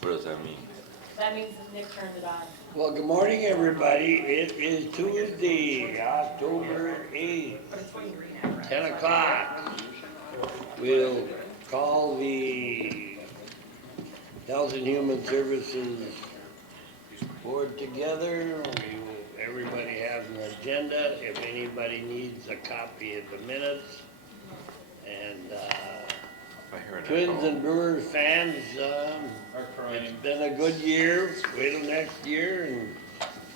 What does that mean? That means Nick turned it on. Well, good morning, everybody. It is Tuesday, October 8th, 10 o'clock. We'll call the Health and Human Services Board together. Everybody has an agenda. If anybody needs a copy of the minutes. And I hear an Twins echo. and Brewers fans, it's been a good year. Wait till next year. And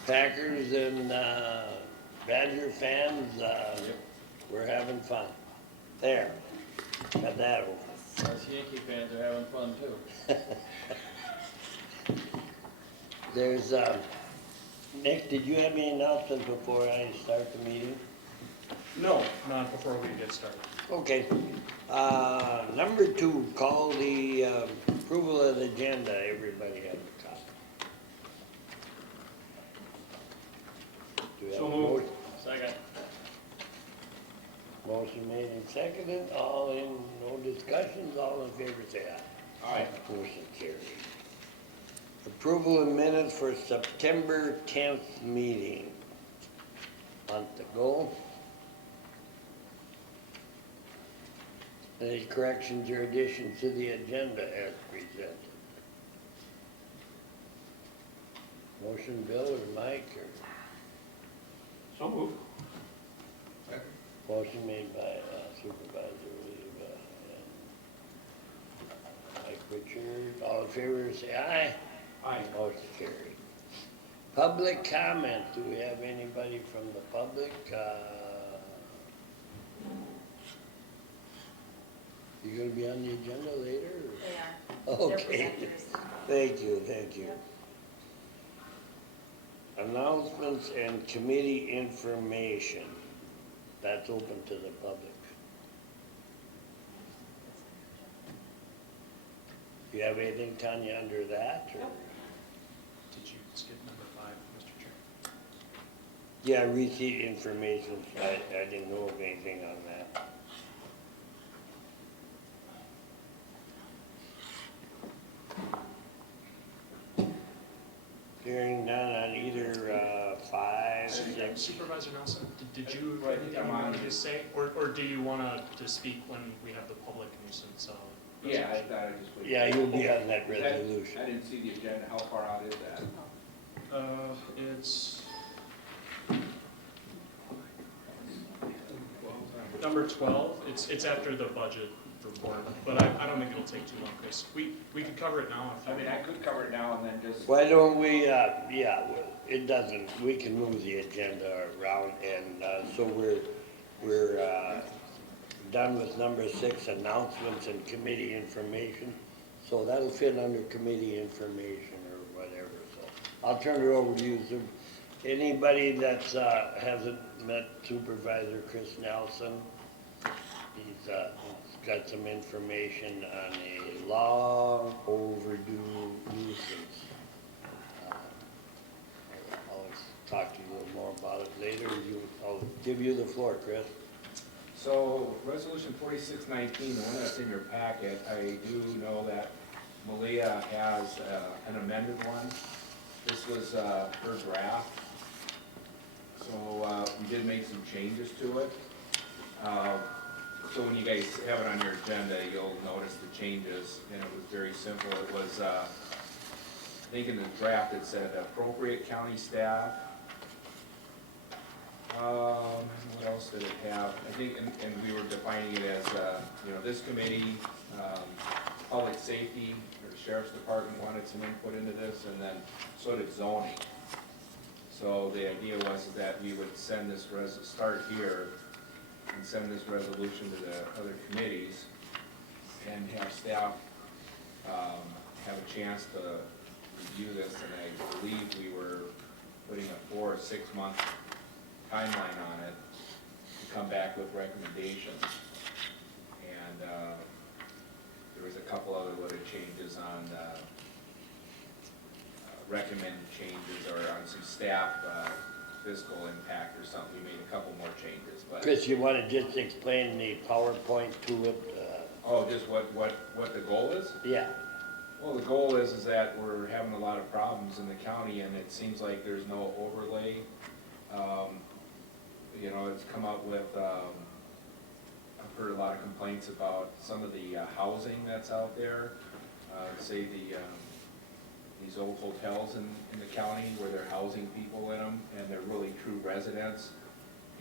Packers and Badger fans, we're having fun. There, got that over. Us Yankee fans are having fun too. There's, Nick, did you have any announcements before I start the meeting? No, not before we get started. Okay. Number 2, call the approval of the agenda. Everybody have a copy. Do we have So a moved. motion? Second. Motion made and seconded. All in, no discussions. All in favor say aye. Aye. Motion carried. Approval of minutes for September 10th meeting. Month ago. Any corrections or additions to the agenda as presented? Motion, Bill or Mike, or So moved. motion made by Supervisor Lee and Mike Richard. All in favor, say aye. Aye. Motion carried. Public comment. Do we have anybody from the public? You gonna be on the agenda later? or- They are. Okay, They're presenters. thank you. Announcements and committee information. That's open to the public. You have anything, Tanya, under that? or- Did you skip number 5, Mr. Chair? Yeah, receipt information. I didn't know of anything on that. Hearing none on either 5, 6. Supervisor Nelson, did you have anything you wanted to say? Or do you want to speak when we have the public nuisance? Yeah, I resolution? thought I just would. Yeah, you'll be on that Is that- resolution. I didn't see the agenda, how far out is that? It's number 12. It's after the budget report, but I don't think it'll take too long, Chris. We could cover it now if you I mean, I could cover it now and then just, Why don't we, it doesn't, we can move the agenda around, and so we're done with number 6, announcements and committee information. So that'll fit under committee information or whatever, so I'll turn it over to you. Anybody that's hasn't met Supervisor Chris Nelson, he's got some information on a long overdue nuisance. I'll talk to you a little more about it later. I'll give you the floor, Chris. so Resolution 4619, the one that's in your packet, I do know that Malia has an amended one. This was her draft. So we did make some changes to it. So when you guys have it on your agenda, you'll notice the changes, and it was very simple. It was, I think in the draft it said appropriate county staff. What else did it have? I think, and we were defining it as, this committee, public safety, or sheriff's department wanted some input into this, and then so did zoning. So the idea was that we would send this, start here, and send this resolution to the other committees, and have staff have a chance to review this, and I believe we were putting a 4 or 6 month timeline on it to come back with recommendations. And there was a couple other little changes on recommended changes, or on some staff fiscal impact or something. We made a couple more changes, but. Chris, you want to just explain the PowerPoint to it? Oh, just what the goal is? Yeah. Well, the goal is that we're having a lot of problems in the county, and it seems like there's no overlay. You know, it's come up with, I've heard a lot of complaints about some of the housing that's out there. Say these old hotels in the county where they're housing people in them, and they're really true residents.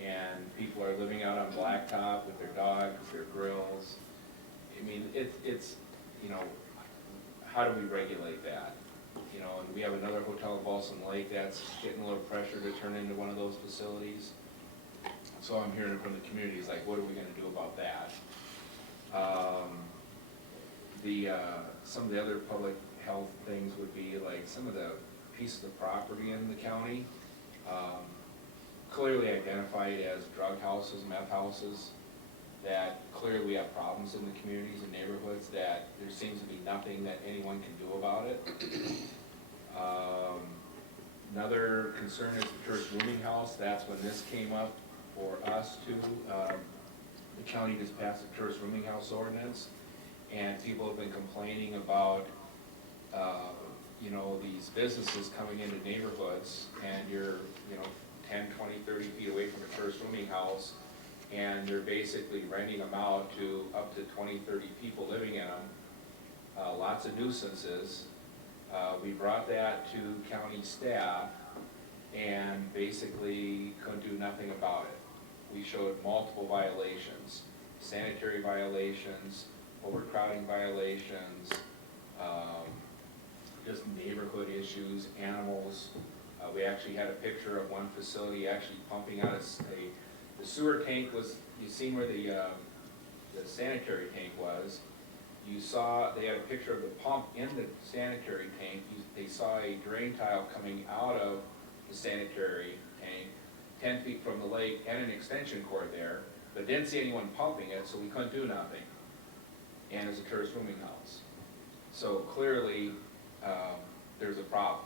And people are living out on blacktop with their dogs, their grills. I mean, it's, you know, how do we regulate that? You know, and we have another hotel in Balsam Lake that's getting a little pressure to turn into one of those facilities. So I'm hearing from the communities, like, what are we gonna do about that? Some of the other public health things would be like some of the pieces of property in the county, clearly identified as drug houses, meth houses, that clearly we have problems in the communities and neighborhoods that there seems to be nothing that anyone can do about it. Another concern is the tourist rooming house. That's when this came up for us too. The county just passed a tourist rooming house ordinance, and people have been complaining about, you know, these businesses coming into neighborhoods, and you're, you know, 10, 20, 30 feet away from a tourist rooming house, and they're basically renting them out to up to 20, 30 people living in them. Lots of nuisances. We brought that to county staff and basically couldn't do nothing about it. We showed multiple violations, sanitary violations, overcrowding violations, just neighborhood issues, animals. We actually had a picture of one facility actually pumping out the sewer tank was, you seen where the sanitary tank was. You saw, they had a picture of the pump in the sanitary tank. They saw a drain tile coming out of the sanitary tank, 10 feet from the lake, and an extension cord there, but didn't see anyone pumping it, so we couldn't do nothing. And it's a tourist rooming house. So clearly, there's a problem.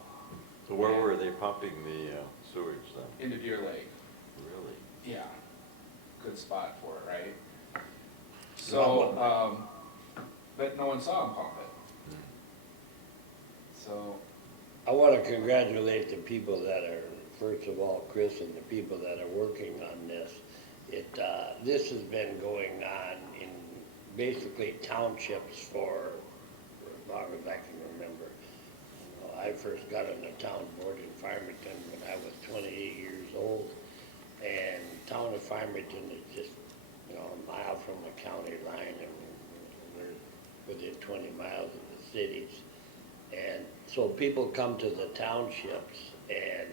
So where were they pumping the sewage then? Into Deer Lake. Really? Yeah, good spot for it, right? So, but no one saw him pump it. So, I want to congratulate the people that are, first of all, Chris, and the people that are working on this. This has been going on in basically townships for as long as I can remember. You know, I first got on the town board in Farmington when I was 28 years old, and town of Farmington is just, you know, a mile from the county line, and we're within 20 miles of the cities. And so people come to the townships, and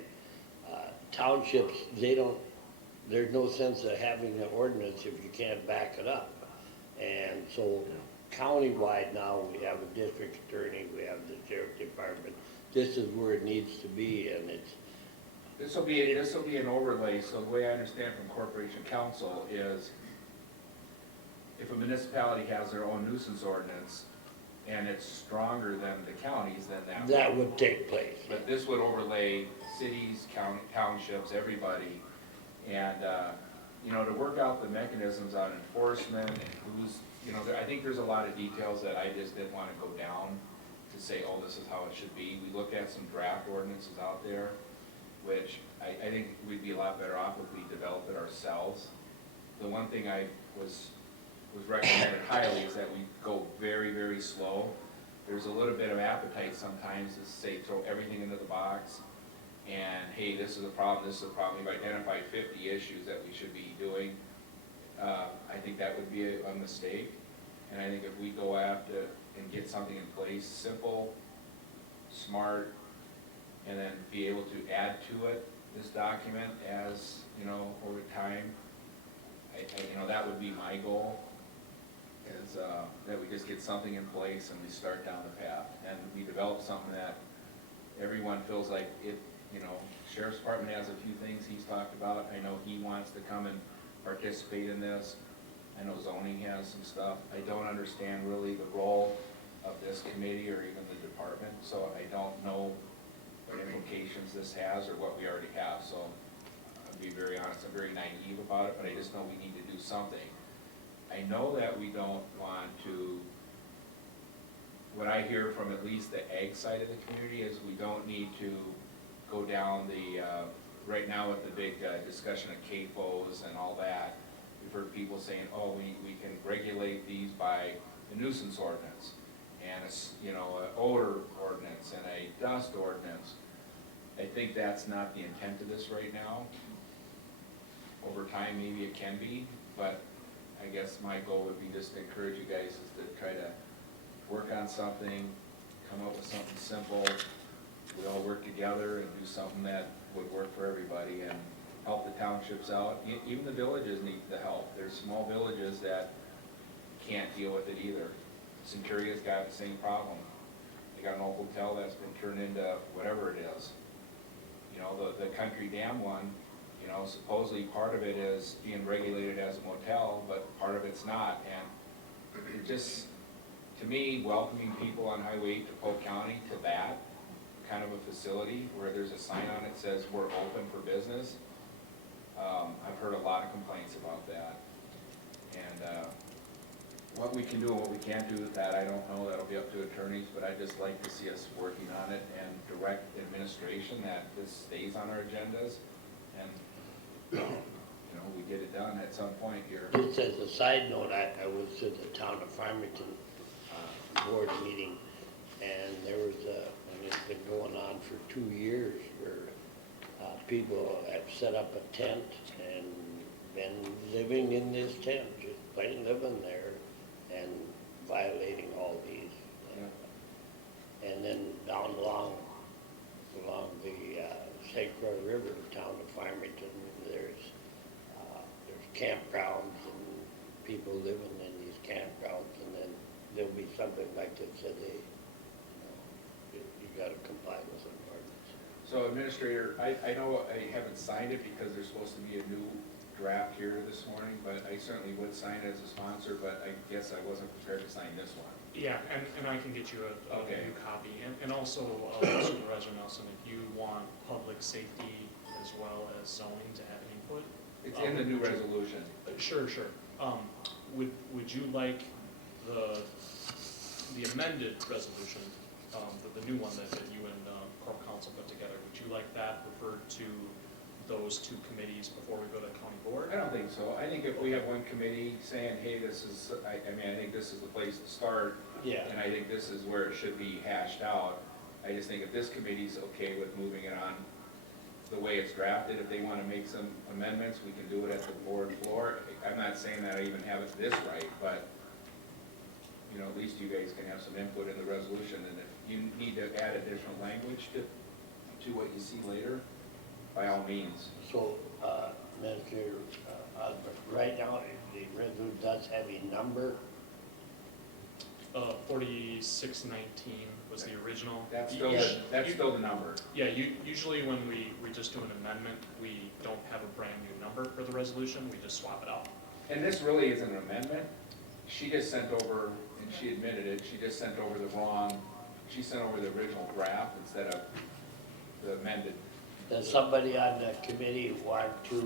townships, there's no sense of having an ordinance if you can't back it up. And so countywide now, we have a district attorney, we have the sheriff department. This is where it needs to be, and it's. this will be an overlay. So the way I understand from Corporation Council is if a municipality has their own nuisance ordinance and it's stronger than the counties, then That would take place. But this would overlay cities, townships, everybody, and, you know, to work out the mechanisms on enforcement and who's, you know, I think there's a lot of details that I just didn't want to go down to say, oh, this is how it should be. We looked at some draft ordinances out there, which I think we'd be a lot better off if we developed it ourselves. The one thing I was recommended highly is that we go very, very slow. There's a little bit of appetite sometimes to say, throw everything into the box, and hey, this is a problem, this is a problem. We've identified 50 issues that we should be doing. I think that would be a mistake, and I think if we go after and get something in place, simple, smart, and then be able to add to it, this document as, you know, over time, you know, that would be my goal, is that we just get something in place and we start down the path, and we develop something that everyone feels like it, you know, Sheriff's Department has a few things he's talked about. I know he wants to come and participate in this. I know zoning has some stuff. I don't understand really the role of this committee or even the department, so I don't know what implications this has or what we already have. So I'll be very honest, I'm very naive about it, but I just know we need to do something. I know that we don't want to what I hear from at least the ag side of the community is we don't need to go down the, right now with the big discussion of CAFOs and all that. We've heard people saying, oh, we can regulate these by the nuisance ordinance and an odor ordinance and a dust ordinance. I think that's not the intent of this right now. Over time, maybe it can be, but I guess my goal would be just to encourage you guys is to try to work on something, come up with something simple. We all work together and do something that would work for everybody and help the townships out. Even the villages need the help. There's small villages that can't deal with it either. Centuria's got the same problem. They got an old hotel that's been turned into whatever it is. You know, the country dam one, you know, supposedly part of it is being regulated as a motel, but part of it's not. And it just, to me, welcoming people on Highway 8 to Polk County to that kind of a facility where there's a sign on it that says we're open for business. I've heard a lot of complaints about that. And what we can do and what we can't do with that, I don't know, that'll be up to attorneys, but I'd just like to see us working on it and direct administration that this stays on our agendas and, you know, we get it done at some point here. Just as a side note, I was at the town of Farmington board meeting, and there was and it's been going on for 2 years, where people have set up a tent and been living in this tent, just plain living there and violating all these. And then down along the St. Croix River, town of Farmington, there's campgrounds and people living in these campgrounds, and then there'll be something like that said you gotta comply with an ordinance. So Administrator, I know I haven't signed it because there's supposed to be a new draft here this morning, but I certainly would sign it as a sponsor, but I guess I wasn't prepared to sign this one. Yeah, and I can get you a Okay. new copy, and also Supervisor Nelson, if you want public safety as well as zoning to have input. It's in the new would you- resolution. Sure. Would you like the amended resolution, the new one that you and Corp Council put together, would you like that referred to those two committees before we go to county board? I don't think so. I think if we have one committee saying, hey, this is, I think this is the place to start. Yeah. And I think this is where it should be hashed out. I just think if this committee's okay with moving it on the way it's drafted, if they wanna make some amendments, we can do it at the board floor. I'm not saying that I even have it this right, but, you know, at least you guys can have some input in the resolution, and if you need to add additional language to what you see later, by all means. So, Mr. Right now, the resolution does have a number. 4619 was the original. That's still, that's still the number. Yeah, usually when we just do an amendment, we don't have a brand new number for the resolution, we just swap it out. And this really isn't an amendment. She just sent over, and she admitted it, she just sent over she sent over the original draft instead of the amended. Does somebody on the committee want to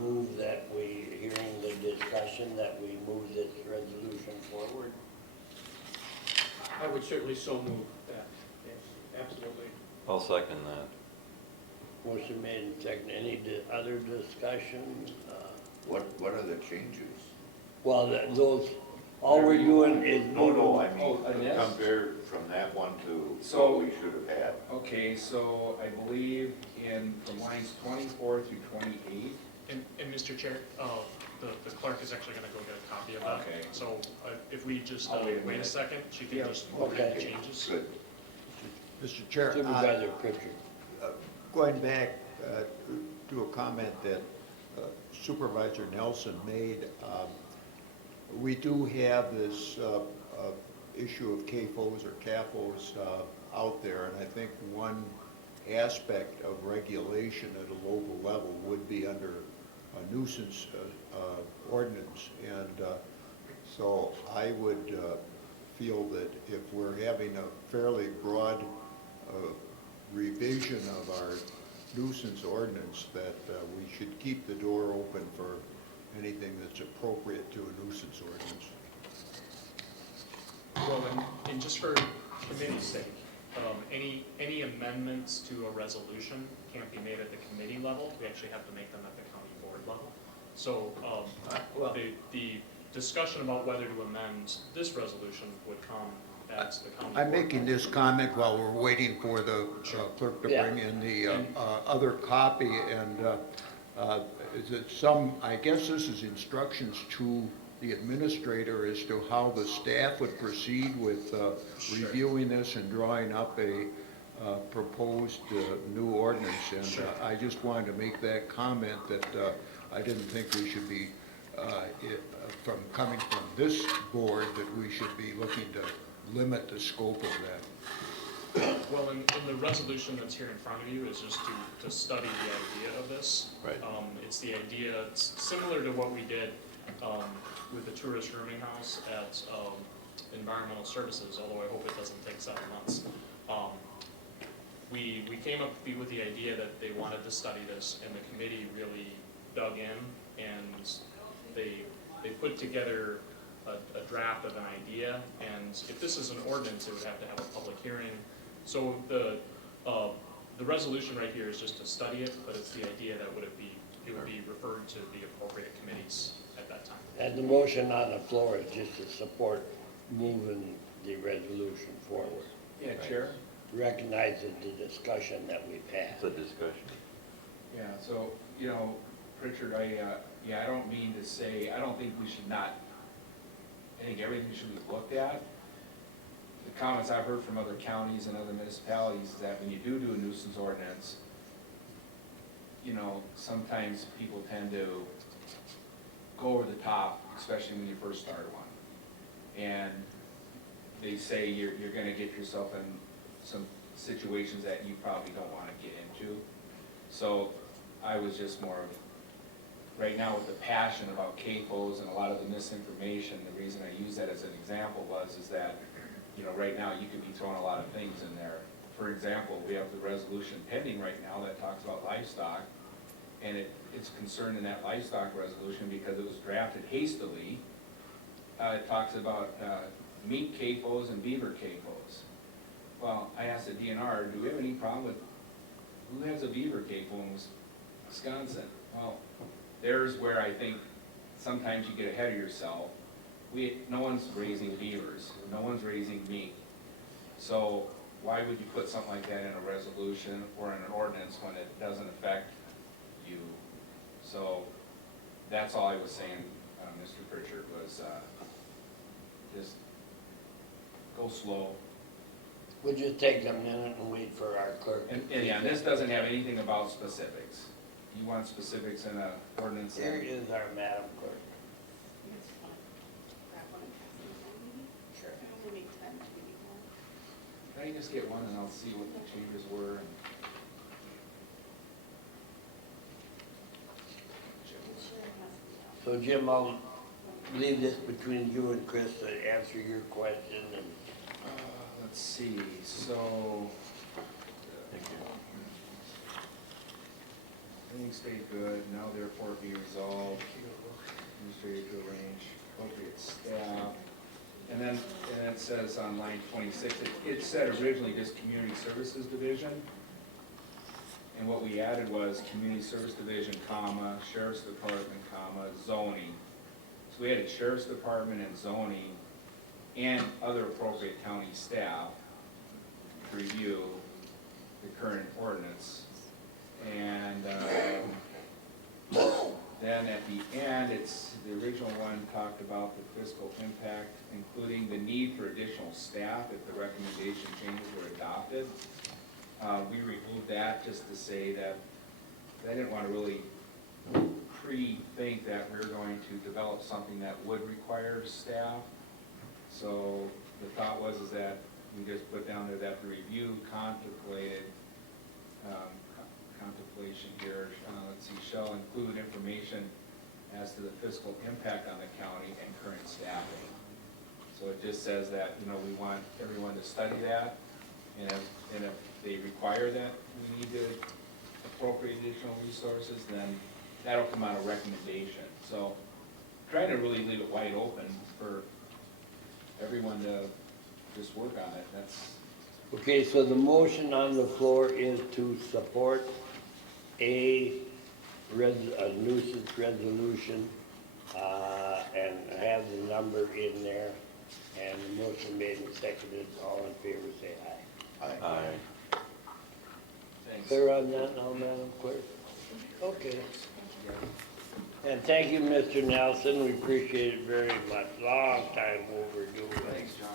move that hearing the discussion, that we move this resolution forward? I would certainly so move that, yes, absolutely. I'll second that. Motion made and seconded. Any other discussion? What are the changes? Well, all we're doing is No, I Oh, mean, and this? compare from that one to So- what we should have had. Okay, so I believe from lines 24 through 28, And Mr. Chair, the clerk is actually gonna go get a copy of that. Okay. So if we just I'll wait a wait a minute. second, she can Yeah. just make the Okay. changes. Good. Mr. Chair, Supervisor Pritchard. going back to a comment that Supervisor Nelson made, we do have this issue of CAFOs or CAFOs out there, and I think one aspect of regulation at a local level would be under a nuisance ordinance. And so I would feel that if we're having a fairly broad revision of our nuisance ordinance, that we should keep the door open for anything that's appropriate to a nuisance ordinance. Well, and just for committee's sake, any amendments to a resolution can't be made at the committee level. We actually have to make them at the county board level. So, Well- the discussion about whether to amend this resolution would come at the county board. I'm making this comment while we're waiting for the clerk to Yeah. bring in the other copy, and is it some, I guess this is instructions to the administrator as to how the staff would proceed with reviewing this and drawing up a proposed new ordinance. And I just wanted to make that comment that I didn't think we should be, from coming from this board, that we should be looking to limit the scope of that. Well, in the resolution that's here in front of you is just to study the idea of this. Right. It's the idea, it's similar to what we did with the tourist rooming house at Environmental Services, although I hope it doesn't take 7 months. We came up with the idea that they wanted to study this, and the committee really dug in, and they put together a draft of an idea, and if this is an ordinance, it would have to have a public hearing. So the resolution right here is just to study it, but it's the idea that it would be referred to the appropriate committees at that time. And the motion on the floor is just to support moving the resolution forward. Yeah, Chair? Recognizing the discussion that we've had. It's a discussion. Yeah, so, Richard, I don't mean to say, I don't think we should not, I think everything should be looked at. The comments I've heard from other counties and other municipalities is that when you do a nuisance ordinance, sometimes people tend to go over the top, especially when you first start one. And they say you're gonna get yourself in some situations that you probably don't wanna get into. So I was just more of, right now with the passion about CAFOs and a lot of the misinformation, the reason I use that as an example is that, right now you could be throwing a lot of things in there. For example, we have the resolution pending right now that talks about livestock, and it's concerned in that livestock resolution because it was drafted hastily. It talks about mink CAFOs and beaver CAFOs. Well, I asked the DNR, do we have any problem with, who has a beaver CAFO in Wisconsin? Well, there's where I think sometimes you get ahead of yourself. No one's raising beavers, no one's raising mink. So why would you put something like that in a resolution or in an ordinance when it doesn't affect you? So that's all I was saying, Mr. Pritchard, was just go slow. We'll just take a minute and wait for our clerk. And yeah, this doesn't have anything about specifics. You want specifics in a ordinance? Here is our Madam Clerk. It's fine. Grab one and pass it around, maybe? Sure. It only makes 10, maybe more. Can I just get one and I'll see what the changes were? It sure has to be out. So Jim, I'll leave this between you and Chris to answer your question and. Let's see, so. Thank you. Everything stayed good, now therefore be resolved, administrator to arrange appropriate staff. And then it says on line 26, it said originally just Community Services Division. And what we added was Community Service Division, comma, Sheriff's Department, comma, zoning. So we added Sheriff's Department and zoning and other appropriate county staff to review the current ordinance. And then at the end, the original one talked about the fiscal impact, including the need for additional staff if the recommendation changes were adopted. We removed that just to say that I didn't want to really pre-think that we're going to develop something that would require staff. So the thought was that we just put down there that the review contemplation here, let's see, shall include information as to the fiscal impact on the county and current staffing. So it just says that, we want everyone to study that, and if they require that we need to appropriate additional resources, then that'll come out of recommendation. So trying to really leave it wide open for everyone to just work on it, that's, Okay, so the motion on the floor is to support a nuisance resolution, and have the number in there. And the motion made and seconded, all in favor, say aye. Aye. thanks. Clear on that now, Madam Clerk? Okay. And thank you, Mr. Nelson, we appreciate it very much, long time overdue. Thanks, John.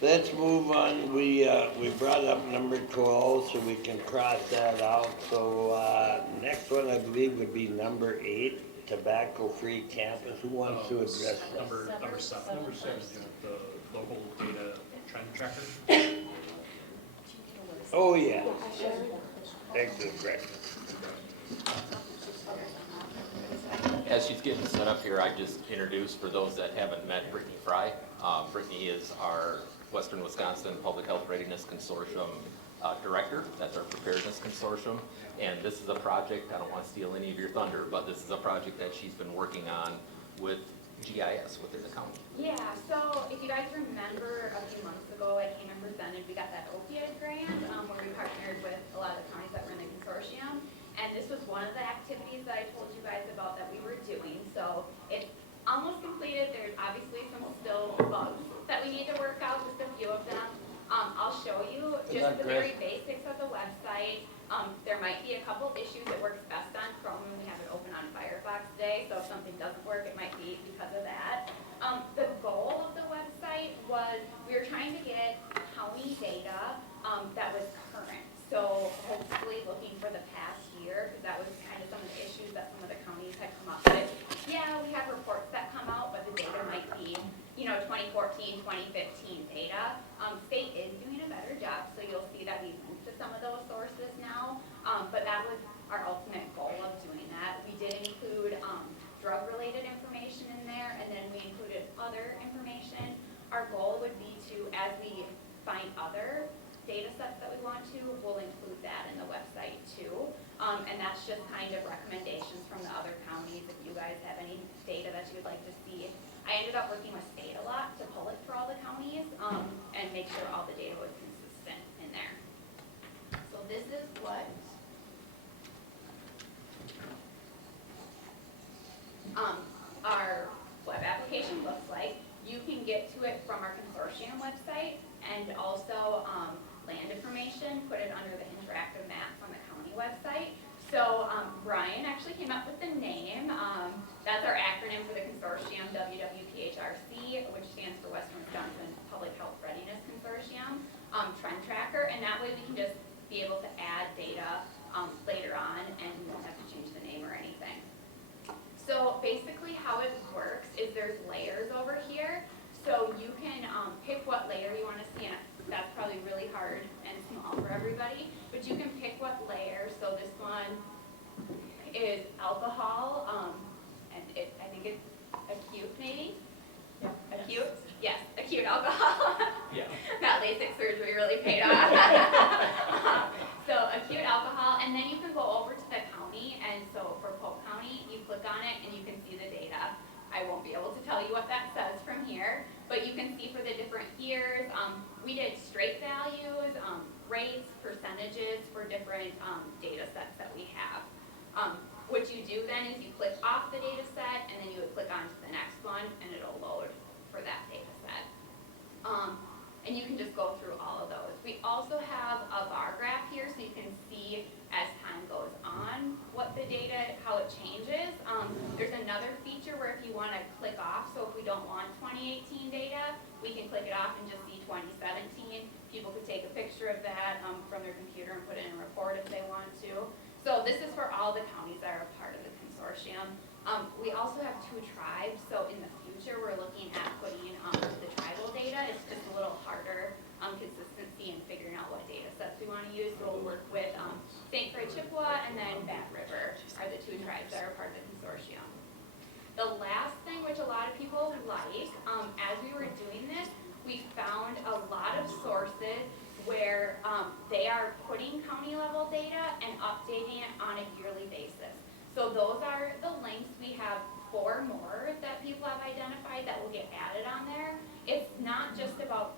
Let's move on, we brought up number 12, so we can cross that out. So, next one, I believe, would be number 8, tobacco-free campus. Who wants to address that? Number seven. Number 7, John. The local data trend tracker. Oh, yeah. Excellent, Greg. As she's getting set up here, I just introduced, for those that haven't met, Brittany Fry. Brittany is our Western Wisconsin Public Health Readiness Consortium director. That's our preparedness consortium. And this is a project, I don't want to steal any of your thunder, but this is a project that she's been working on with GIS within the county. Yeah, so if you guys remember a few months ago, I came and presented, we got that opioid grant, where we partnered with a lot of the counties that were in the consortium. And this was one of the activities that I told you guys about that we were doing. So it's almost completed. There's obviously some still bugs that we need to work out, just a few of them. I'll show you just the very basics of the website. There might be a couple issues. It works best on Chrome when we have it open on Firefox today. So if something doesn't work, it might be because of that. The goal of the website was we were trying to get county data that was current. So hopefully looking for the past year, because that was kind of some of the issues that some of the counties had come up with. Yeah, we have reports that come out, but the data might be, 2014, 2015 data. State is doing a better job, so you'll see that we've moved to some of those sources now. But that was our ultimate goal of doing that. We did include drug-related information in there, and then we included other information. Our goal would be to, as we find other data sets that we want to, we'll include that in the website too. And that's just kind of recommendations from the other counties. If you guys have any data that you would like to see. I ended up working with state a lot to pull it for all the counties and make sure all the data was consistent in there. So this is what our web application looks like. You can get to it from our consortium website, and also land information, put it under the interactive maps on the county website. So Brian actually came up with the name. That's our acronym for the consortium, WWPHRC, which stands for Western Wisconsin Public Health Readiness Consortium, Trend Tracker, and that way we can just be able to add data later on, and we won't have to change the name or anything. So basically how it works is there's layers over here. So you can pick what layer you want to see, and that's probably really hard and small for everybody, but you can pick what layer. So this one is alcohol, and I think it's acute maybe? Yeah. Acute? Yes, acute alcohol. Yeah. That LASIK surgery really paid off. So acute alcohol, and then you can go over to the county, and so for Polk County, you click on it and you can see the data. I won't be able to tell you what that says from here, but you can see for the different years. We did straight values, rates, percentages for different data sets that we have. What you do then is you click off the data set, and then you would click on to the next one, and it'll load for that data set. And you can just go through all of those. We also have a bar graph here, so you can see as time goes on what the data, how it changes. There's another feature where if you want to click off, so if we don't want 2018 data, we can click it off and just see 2017. People could take a picture of that from their computer and put it in a report if they want to. So this is for all the counties that are a part of the consortium. We also have 2 tribes, so in the future we're looking at putting the tribal data. It's just a little harder consistency in figuring out what data sets we want to use. So we'll work with St. Croix Chippewa and then Bat River are the 2 tribes that are part of the consortium. The last thing, which a lot of people like, as we were doing this, we found a lot of sources where they are putting county level data and updating it on a yearly basis. So those are the links. We have 4 more that people have identified that will get added on there. It's not just about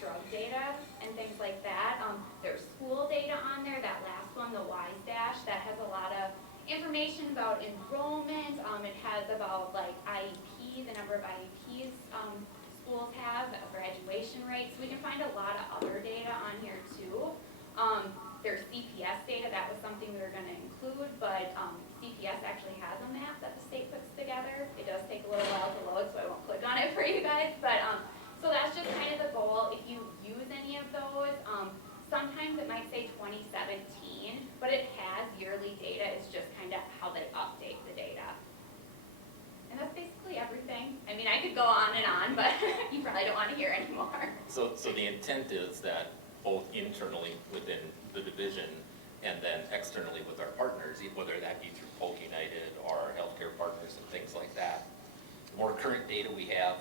drug data and things like that. There's school data on there, that last one, the WISE Dash, that has a lot of information about enrollment. It has about like IEP, the number of IEPs schools have, graduation rates. We can find a lot of other data on here too. There's CPS data, that was something we were gonna include, but CPS actually has a map that the state puts together. It does take a little while to load, so I won't click on it for you guys, but so that's just kind of the goal. If you use any of those, sometimes it might say 2017, but it has yearly data. It's just kind of how they update the data. And that's basically everything. I mean, I could go on, but you probably don't want to hear anymore. So the intent is that both internally within the division and then externally with our partners, whether that be through Polk United or our healthcare partners and things like that, the more current data we have,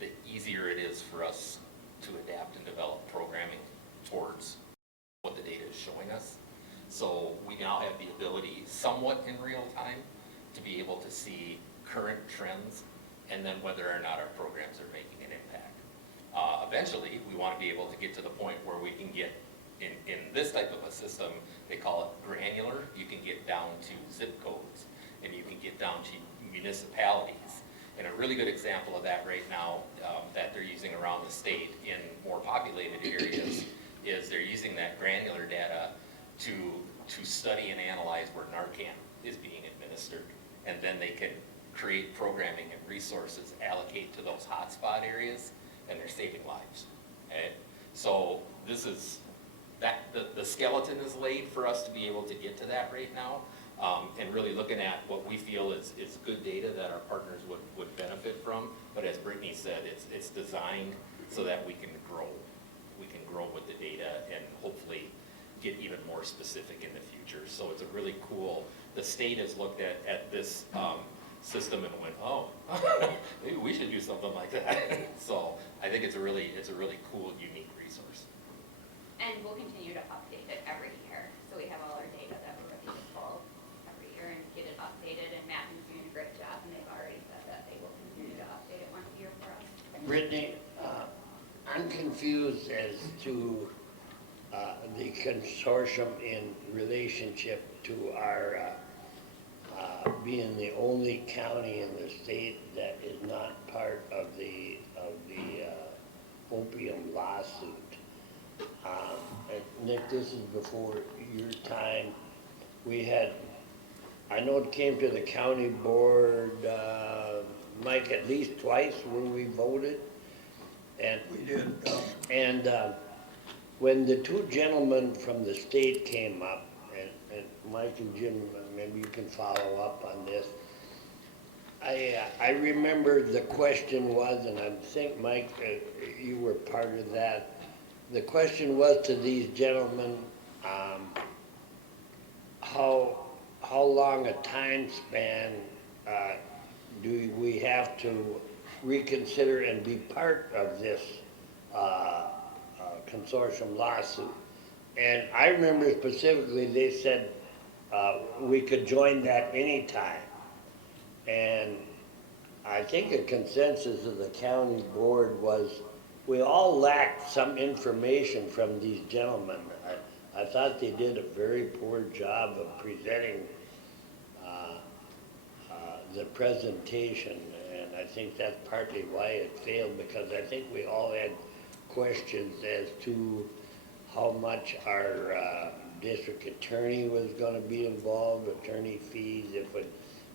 the easier it is for us to adapt and develop programming towards what the data is showing us. So we now have the ability, somewhat in real time, to be able to see current trends and then whether or not our programs are making an impact. Eventually, we want to be able to get to the point where we can get, in this type of a system, they call it granular. You can get down to zip codes and you can get down to municipalities. And a really good example of that right now that they're using around the state in more populated areas is they're using that granular data to study and analyze where Narcan is being administered. And then they can create programming and resources, allocate to those hotspot areas, and they're saving lives. Okay? So this is, the skeleton is laid for us to be able to get to that right now. And really looking at what we feel is good data that our partners would benefit from. But as Brittany said, it's designed so that we can grow. We can grow with the data and hopefully get even more specific in the future. So it's a really cool, the state has looked at this system and went, oh, maybe we should do something like that. So I think it's a really cool, unique resource. And we'll continue to update it every year. So we have all our data that we're ready to pull every year and get it updated. And Matt is doing a great job, and they've already said that they will continue to update it once a year for us. Brittany, I'm confused as to the consortium in relationship to our being the only county in the state that is not part of the opium lawsuit. And Nick, this is before your time. We had, I know it came to the county board, Mike, at least twice where we voted. And we did. And when the two gentlemen from the state came up, and Mike and Jim, maybe you can follow up on this. I remember the question was, and I think, Mike, you were part of that. The question was to these gentlemen, how long a time span do we have to reconsider and be part of this consortium lawsuit? And I remember specifically they said we could join that anytime. And I think a consensus of the county board was we all lacked some information from these gentlemen. I thought they did a very poor job of presenting the presentation, and I think that's partly why it failed, because I think we all had questions as to how much our district attorney was going to be involved, attorney fees, if it would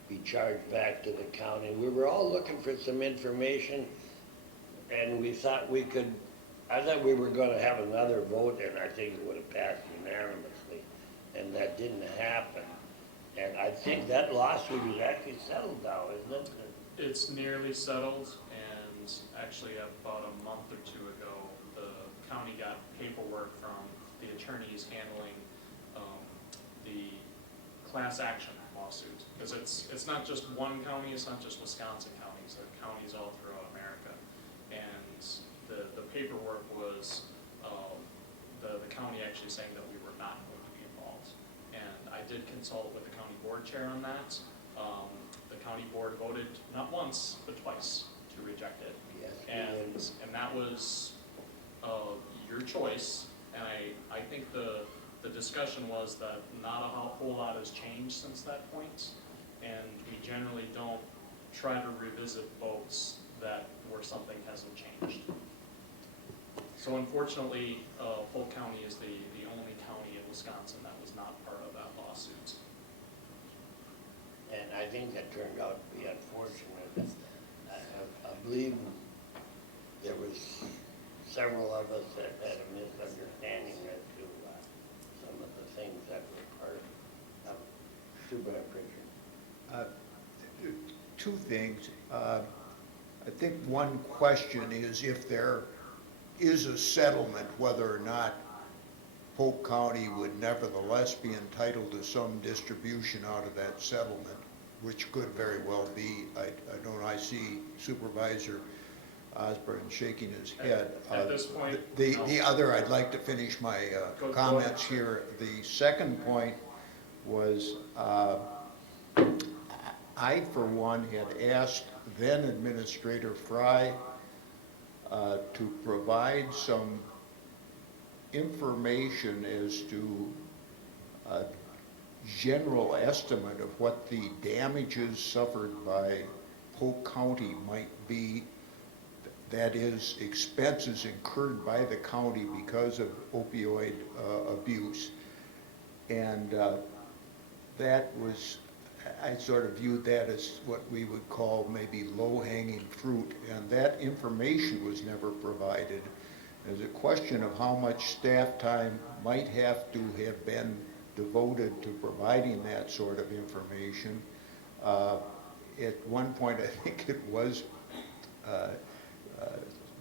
be charged back to the county. We were all looking for some information, and we thought we could, I thought we were going to have another vote, and I think it would have passed unanimously, and that didn't happen. And I think that lawsuit is actually settled now, isn't it? It's nearly settled, and actually about a month or two ago, the county got paperwork from the attorneys handling the class action lawsuit. Because it's not just one county, it's not just Wisconsin counties, there are counties all throughout America. And the paperwork was the county actually saying that we were not going to be involved. And I did consult with the county board chair on that. The county board voted not once, but twice to reject it. Yes, And that was your choice, and I think the discussion was that not a whole lot has changed since that point, and we generally don't try to revisit votes that where something hasn't changed. So unfortunately, Polk County is the only county in Wisconsin that was not part of that lawsuit. And I think that turned out to be unfortunate. I believe there was several of us that had a misunderstanding as to some of the things that were part of. Too bad, Richard. Two things. I think one question is if there is a settlement, whether or not Polk County would nevertheless be entitled to some distribution out of that settlement, which could very well be. I see Supervisor Osborne shaking his head. At this point, no. The other, I'd like to finish my Go comments ahead. here. The second point was, I, for one, had asked then Administrator Fry to provide some information as to a general estimate of what the damages suffered by Polk County might be, that is, expenses incurred by the county because of opioid abuse. And that was, I sort of viewed that as what we would call maybe low-hanging fruit, and that information was never provided. There's a question of how much staff time might have to have been devoted to providing that sort of information. At one point, I think it was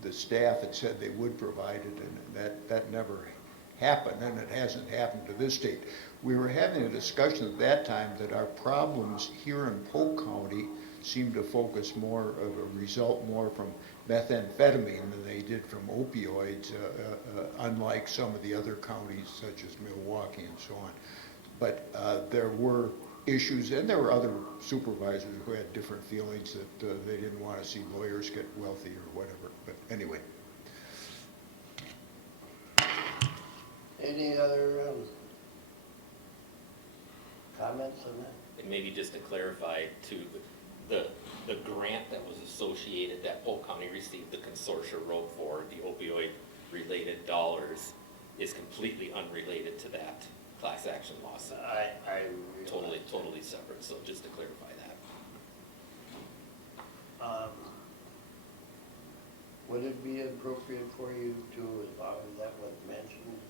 the staff had said they would provide it, and that never happened, and it hasn't happened to this date. We were having a discussion at that time that our problems here in Polk County seemed to focus more of a result more from methamphetamine than they did from opioids, unlike some of the other counties such as Milwaukee and so on. But there were issues, and there were other supervisors who had different feelings that they didn't want to see lawyers get wealthy or whatever. But anyway. Any other comments on that? And maybe just to clarify too, the grant that was associated that Polk County received, the consortia wrote for the opioid related dollars, is completely unrelated to that class action lawsuit. I Totally separate, so just to clarify that. Would it be appropriate for you to, as long as that was mentioned,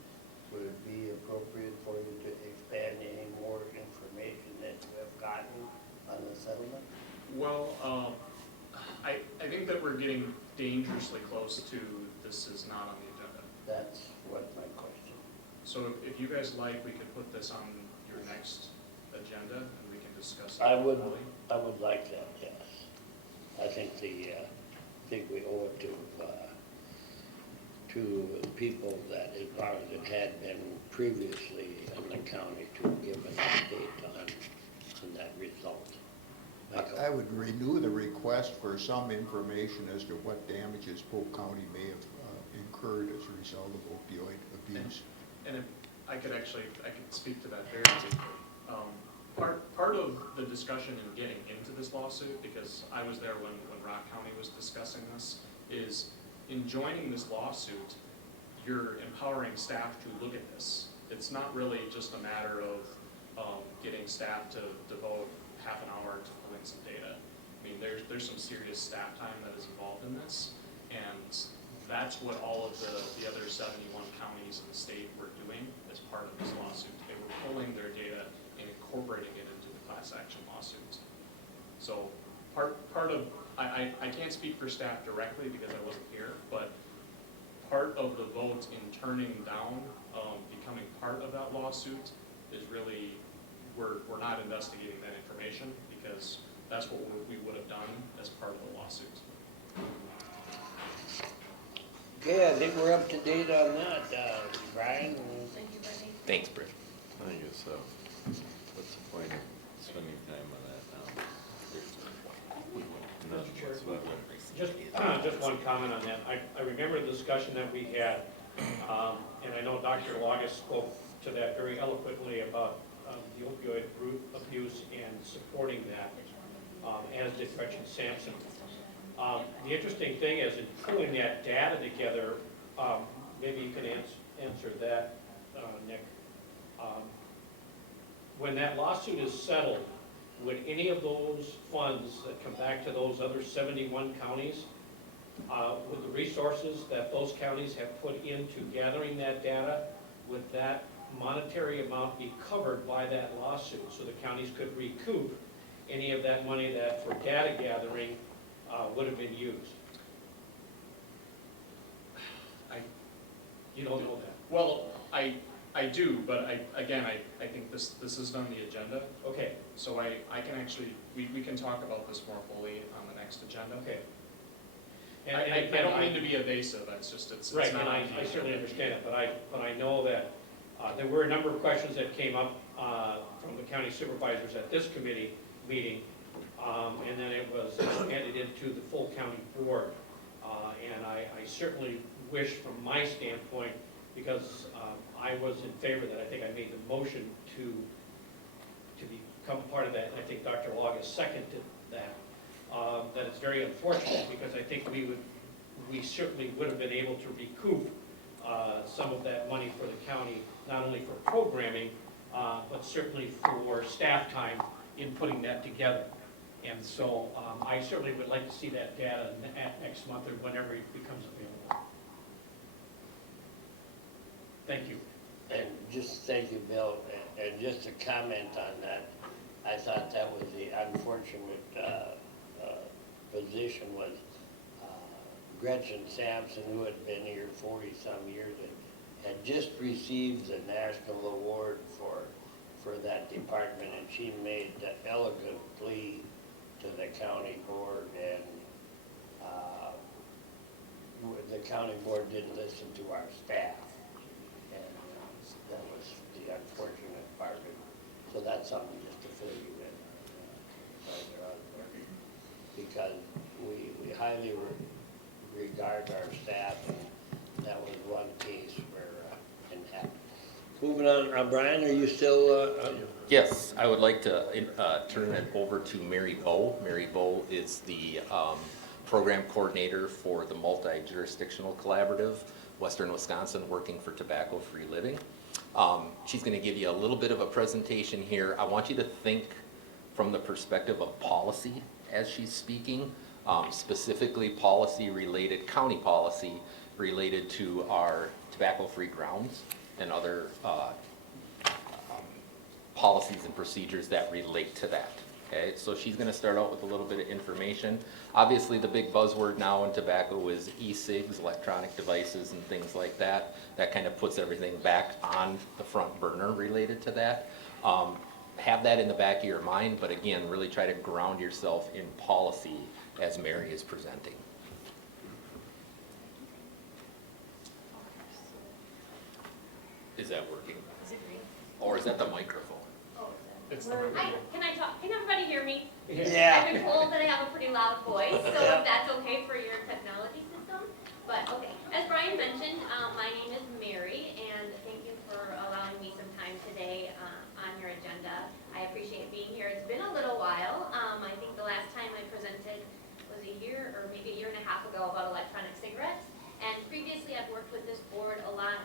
would it be appropriate for you to expand any more information that you have gotten on the settlement? Well, I think that we're getting dangerously close to this is not on the agenda. That's what my question. So if you guys like, we could put this on your next agenda and we can discuss it. I would fully. like that, yes. I think we owe it to people that, as far as it had been previously in the county, to give an update on that result. Michael? I would renew the request for some information as to what damages Polk County may have incurred as a result of opioid abuse. And if I could speak to that very briefly. Part of the discussion in getting into this lawsuit, because I was there when Rock County was discussing this, is in joining this lawsuit, you're empowering staff to look at this. It's not really just a matter of getting staff to devote half an hour to pulling some data. I mean, there's some serious staff time that is involved in this, and that's what all of the other 71 counties in the state were doing as part of this lawsuit. They were pulling their data and incorporating it into the class action lawsuits. So part of, I can't speak for staff directly because I wasn't here, but part of the vote in turning down becoming part of that lawsuit is really, we're not investigating that information because that's what we would have done as part of the lawsuit. Okay, I think we're up to date on that. Brian? Thank you, Brittany. Thanks, Britt. I guess so. What's the point of spending time on that now? Mr. Chair. So, Just one comment on that. I remember the discussion that we had, and I know Dr. Logus spoke to that very eloquently about the opioid abuse and supporting that, as did Gretchen Sampson. The interesting thing is in pulling that data together, maybe you can answer that, Nick. When that lawsuit is settled, would any of those funds that come back to those other 71 counties, with the resources that those counties have put into gathering that data, would that monetary amount be covered by that lawsuit? So the counties could recoup any of that money that for data gathering would have been used? You don't know that? Well, I do, but I think this isn't on the agenda, Okay, so I can actually, we can talk about this more fully on the next agenda. okay. I don't mean to be evasive, it's Right, not and on I the agenda. certainly understand it, but I know that there were a number of questions that came up from the county supervisors at this committee meeting, and then it was handed into the full county board. And I certainly wish from my standpoint, because I was in favor of that, I think I made the motion to become part of that, and I think Dr. Log has seconded that. That it's very unfortunate, because I think we certainly would have been able to recoup some of that money for the county, not only for programming, but certainly for staff time in putting that together. And so I certainly would like to see that data next month or whenever it becomes available. Thank you. And just thank you, Bill, and just to comment on that, I thought that was the unfortunate position was Gretchen Sampson, who had been here 40-some years, and had just received the national award for that department, and she made the elegant plea to the county board, and the county board didn't listen to our staff, and that was the unfortunate part of it. So that's something just to fill you in, because we highly regard our staff, and that was one case where it happened. Moving on, Brian, are you still? Yes, I would like to turn it over to Mary Bowe. Mary Bowe is the program coordinator for the multi-jurisdictional collaborative, Western Wisconsin Working for Tobacco-Free Living. She's going to give you a little bit of a presentation here. I want you to think from the perspective of policy as she's speaking, specifically policy related, county policy related to our tobacco-free grounds and other policies and procedures that relate to that. Okay, so she's going to start out with a little bit of information. Obviously, the big buzzword now in tobacco is e-cigs, electronic devices, and things like that. That kind of puts everything back on the front burner related to that. Have that in the back of your mind, but again, really try to ground yourself in policy as Mary is presenting. Is that working? Is it green? Or is that the microphone? Oh, It's is the it? Can I talk? Can everybody hear me? Yeah. I've been told that I have a pretty loud voice, so if that's okay for your technology system. But okay, as Brian mentioned, my name is Mary, and thank you for allowing me some time today on your agenda. I appreciate being here. It's been a little while. I think the last time I presented was a year or maybe a year and a half ago about electronic cigarettes. And previously I've worked with this board a lot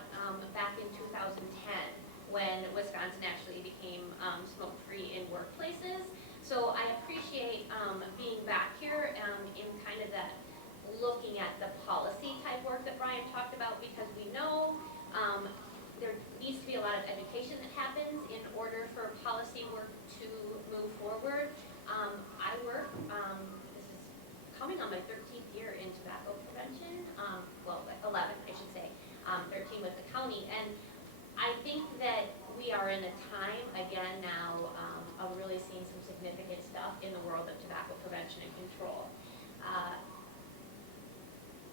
back in 2010 when Wisconsin actually became smoke-free in workplaces. So I appreciate being back here in kind of that looking at the policy type work that Brian talked about, because we know there needs to be a lot of education that happens in order for policy work to move forward. I work, this is coming on my 13th year in tobacco prevention, well, 11, I should say, 13 with the county. And I think that we are in a time, again now, of really seeing some significant stuff in the world of tobacco prevention and control.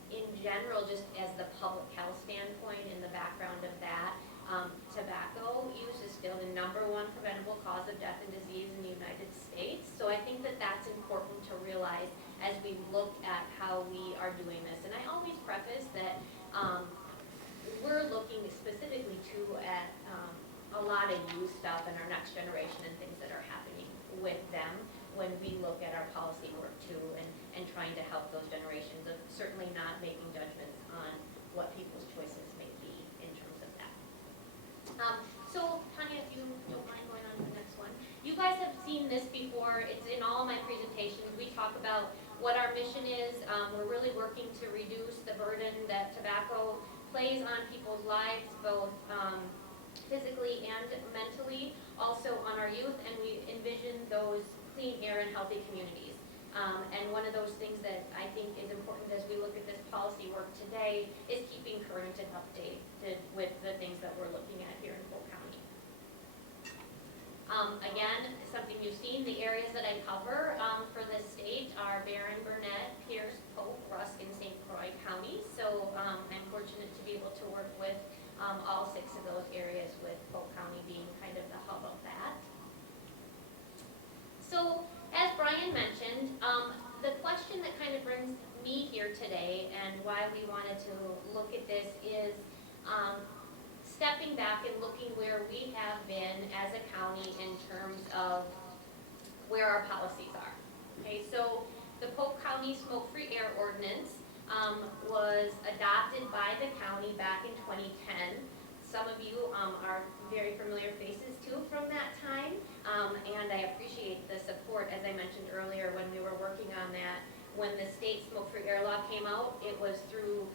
In general, just as the public health standpoint in the background of that, tobacco use is still the #1 preventable cause of death and disease in the United States. So I think that that's important to realize as we look at how we are doing this. And I always preface that we're looking specifically too at a lot of youth stuff and our next generation and things that are happening with them when we look at our policy work too, and trying to help those generations, of certainly not making judgments on what people's choices may be in terms of that. So Tanya, if you don't mind going on to the next one. You guys have seen this before. It's in all my presentations. We talk about what our mission is. We're really working to reduce the burden that tobacco plays on people's lives, both physically and mentally, also on our youth, and we envision those clean air and healthy communities. And one of those things that I think is important as we look at this policy work today is keeping current and updated with the things that we're looking at here in Polk County. Again, something you've seen, the areas that I cover for the state are Barron, Burnett, Pierce, Polk, Rusk, and St. Croix counties. So I'm fortunate to be able to work with all 6 of those areas, with Polk County being kind of the hub of that. So as Brian mentioned, the question that kind of brings me here today and why we wanted to look at this is stepping back and looking where we have been as a county in terms of where our policies are. Okay, so the Polk County Smoke-Free Air Ordinance was adopted by the county back in 2010. Some of you are very familiar faces too from that time, and I appreciate the support, as I mentioned earlier, when we were working on that. When the state smoke-free air law came out, it was through,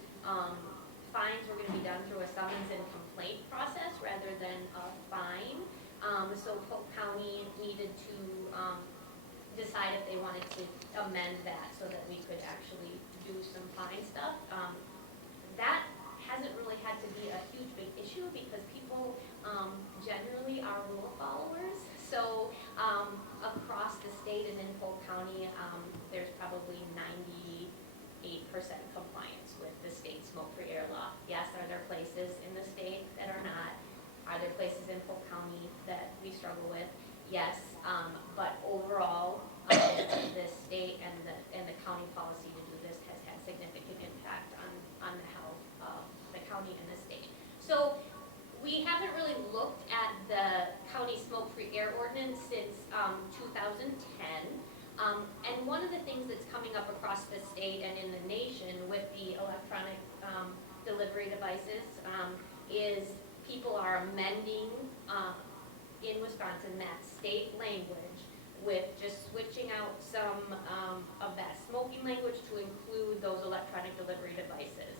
fines were going to be done through a summons and complaint process rather than a fine. So Polk County needed to decide if they wanted to amend that so that we could actually do some fine stuff. That hasn't really had to be a huge big issue because people generally are rule followers. So across the state and in Polk County, there's probably 98% compliance with the state smoke-free air law. Yes, are there places in the state that are not? Are there places in Polk County that we struggle with? Yes, but overall, the state and the county policy to do this has had significant impact on the health of the county and the state. So we haven't really looked at the county smoke-free air ordinance since 2010. And one of the things that's coming up across the state and in the nation with the electronic delivery devices is people are amending in Wisconsin that state language with just switching out some of that smoking language to include those electronic delivery devices.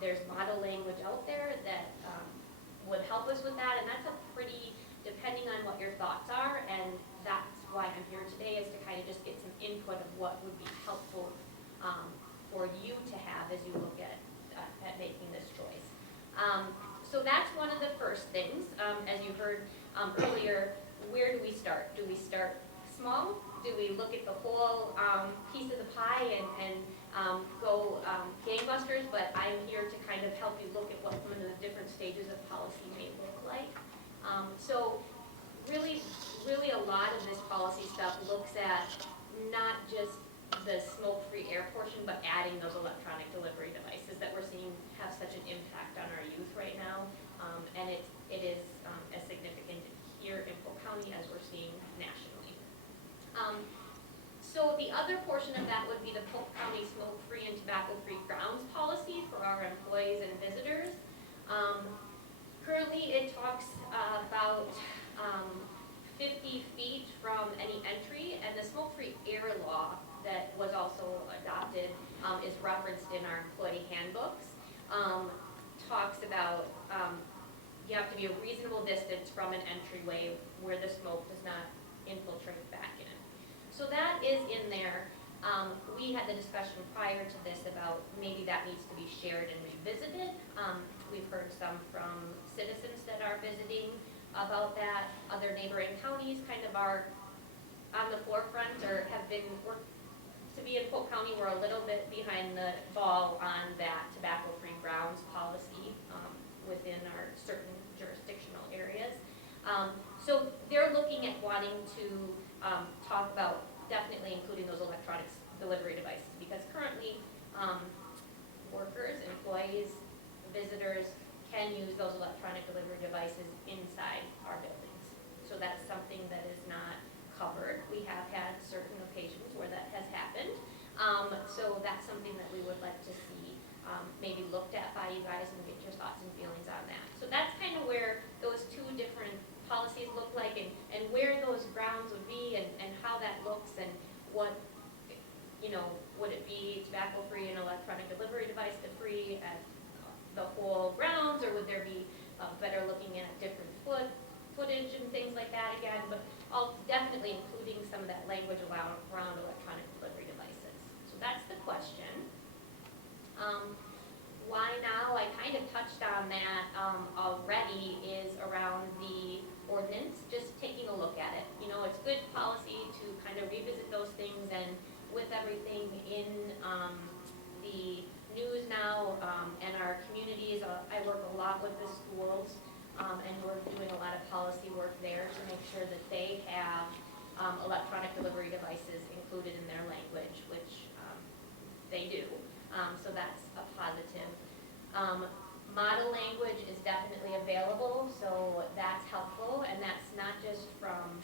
There's model language out there that would help us with that, and that's a pretty, depending on what your thoughts are, and that's why I'm here today, is to kind of just get some input of what would be helpful for you to have as you look at making this choice. So that's one of the first things. As you heard earlier, where do we start? Do we start small? Do we look at the whole piece of the pie and go gangbusters? But I'm here to kind of help you look at what some of the different stages of policy may look like. So really a lot of this policy stuff looks at not just the smoke-free air portion, but adding those electronic delivery devices that we're seeing have such an impact on our youth right now. And it is as significant here in Polk County as we're seeing nationally. So the other portion of that would be the Polk County smoke-free and tobacco-free grounds policy for our employees and visitors. Currently, it talks about 50 feet from any entry, and the smoke-free air law that was also adopted is referenced in our employee handbooks. Talks about you have to be a reasonable distance from an entryway where the smoke does not infiltrate back in. So that is in there. We had the discussion prior to this about maybe that needs to be shared and revisited. We've heard some from citizens that are visiting about that. Other neighboring counties kind of are on the forefront or have been to be in Polk County. We're a little bit behind the ball on that tobacco-free grounds policy within our certain jurisdictional areas. So they're looking at wanting to talk about definitely including those electronic delivery visitors can use those electronic delivery devices inside our buildings. So that's something that is not covered. We have had certain occasions where that has happened. So that's something that we would like to see maybe looked at by you guys and get your thoughts and feelings on that. So that's kind of where those two different policies look like and where those grounds would be and how that looks and what, would it be tobacco-free and electronic delivery device free at the whole grounds, or would there be better looking at different footage and things like that again, but definitely including some of that language around electronic delivery devices. So that's the question. Why now? I kind of touched on that already, is around the ordinance, just taking a look at it. It's good policy to kind of revisit those things, and with everything in the news now and our communities, I work a lot with the schools, and we're doing a lot of policy work there to make sure that they have electronic delivery devices included in their language, which they do. So that's a positive. Model language is definitely available, so that's helpful, and that's not just from,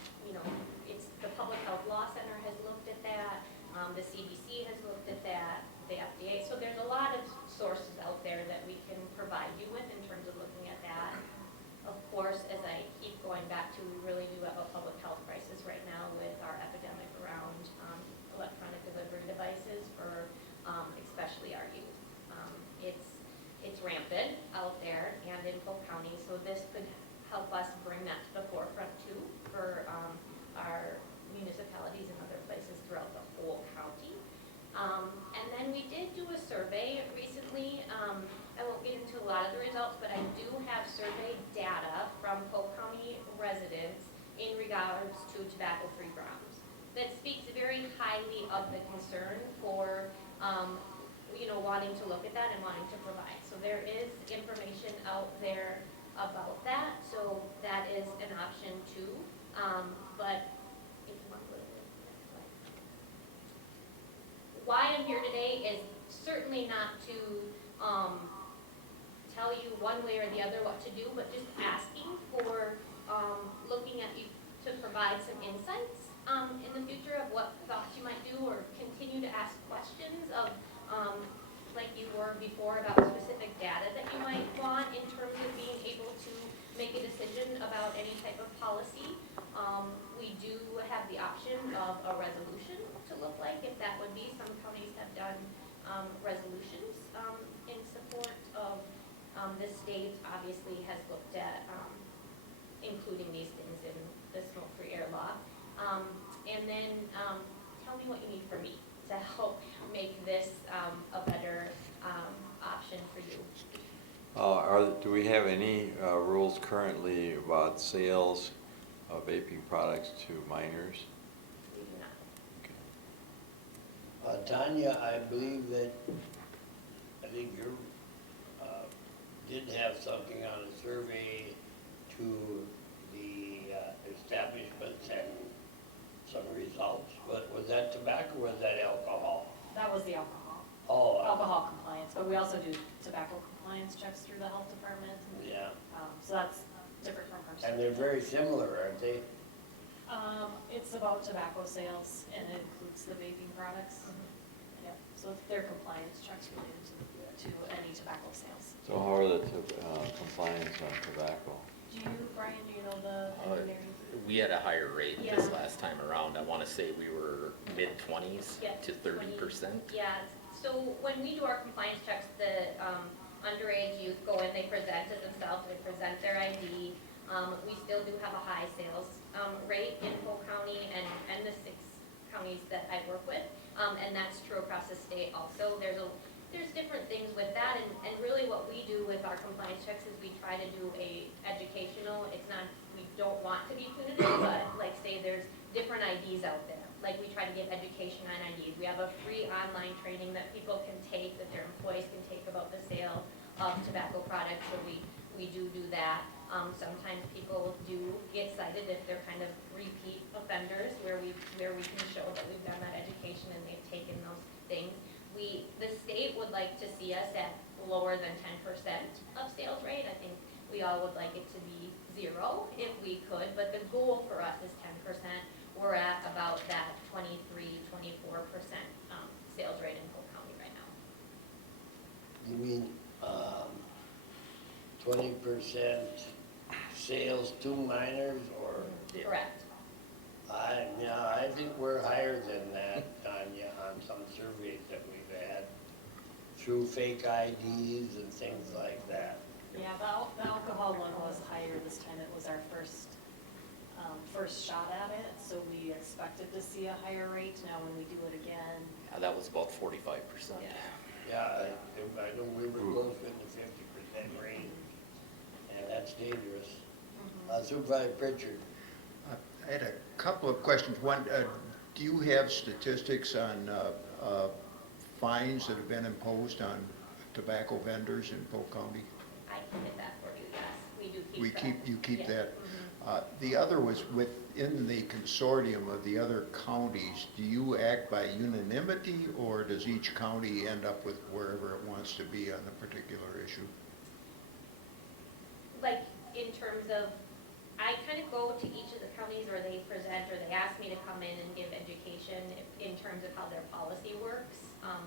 it's the Public Health Law Center has looked at that, the CDC has looked at that, the FDA, so there's a lot of sources out there that we can provide you with in terms of looking at that. Of course, as I keep going back to, we really do have a public health crisis right now with our epidemic around electronic delivery devices for especially our youth. It's rampant out there and in Polk County, so this could help us bring that to the forefront too for our municipalities and other places throughout the whole county. And then we did do a survey recently. I won't get into a lot of the results, but I do have survey data from Polk County residents in regards to tobacco-free grounds that speaks very highly of the concern for wanting to look at that and wanting to provide. So there is information out there about that, so that is an option too. But if you want to go to the next slide. Why I'm here today is certainly not to tell you one way or the other what to do, but just asking for looking at you to provide some insights in the future of what thoughts you might do, or continue to ask questions of like you were before about specific data that you might want in terms of being able to make a decision about any type of policy. We do have the option of a resolution to look like, if that would be. Some counties have done resolutions in support of the state obviously has looked at including these things in the smoke-free air law. And then tell me what you need from me to help make this a better option for you. Do we have any rules currently about sales of vaping products to minors? We do not. Okay. Tanya, I believe that, I think you did have something on a survey to the establishments and some results, but was that tobacco or was that alcohol? That was the alcohol. Oh, Alcohol compliance, but we also do tobacco compliance checks through the health department. yeah, So that's different from our. and they're very similar, aren't they? It's about tobacco sales, and it includes the vaping products. Yep, so their compliance checks related to any tobacco sales. So how are the compliance on tobacco? Brian, do you know the engineering? We had a higher rate this Yeah. last time around. I want to say we were mid-20s Yeah, to 30%. Yeah, so when we do our compliance checks, the underage youth go in, they present as themselves, they present their ID. We still do have a high sales rate in Polk County and the 6 counties that I work with, and that's true across the state also. There's different things with that, and really what we do with our compliance checks is we try to do a educational, we don't want to be punitive, but like say there's different IDs out there. Like we try to give education on IDs. We have a free online training that people can take, that their employees can take about the sale of tobacco products, so we do that. Sometimes people do get cited if they're kind of repeat offenders, where we can show that we've done that education and they've taken those things. The state would like to see us at lower than 10% of sales rate. I think we all would like it to be 0 if we could, but the goal for us is 10%. We're at about that 23-24% sales rate in Polk County right now. You mean, 20% sales to minors, or? Correct. I think we're higher than that, Tanya, on some surveys that we've had, through fake IDs and things like that. Yeah, the alcohol one was higher this time. It was our first shot at it, so we expected to see a higher rate. Now when we do it again, That was about 45%. yeah. Yeah, I know we were close in the 50% range, and that's dangerous. Supervisor Pritchard. I had a couple of questions. One, do you have statistics on fines that have been imposed on tobacco vendors in Polk County? I can get that for you, yes. We do keep that. You keep Yeah. that? The other was within the consortium of the other counties, do you act by unanimity, or does each county end up with wherever it wants to be on a particular issue? Like, in terms of, I kind of go to each of the counties, or they present, or they ask me to come in and give education in terms of how their policy works,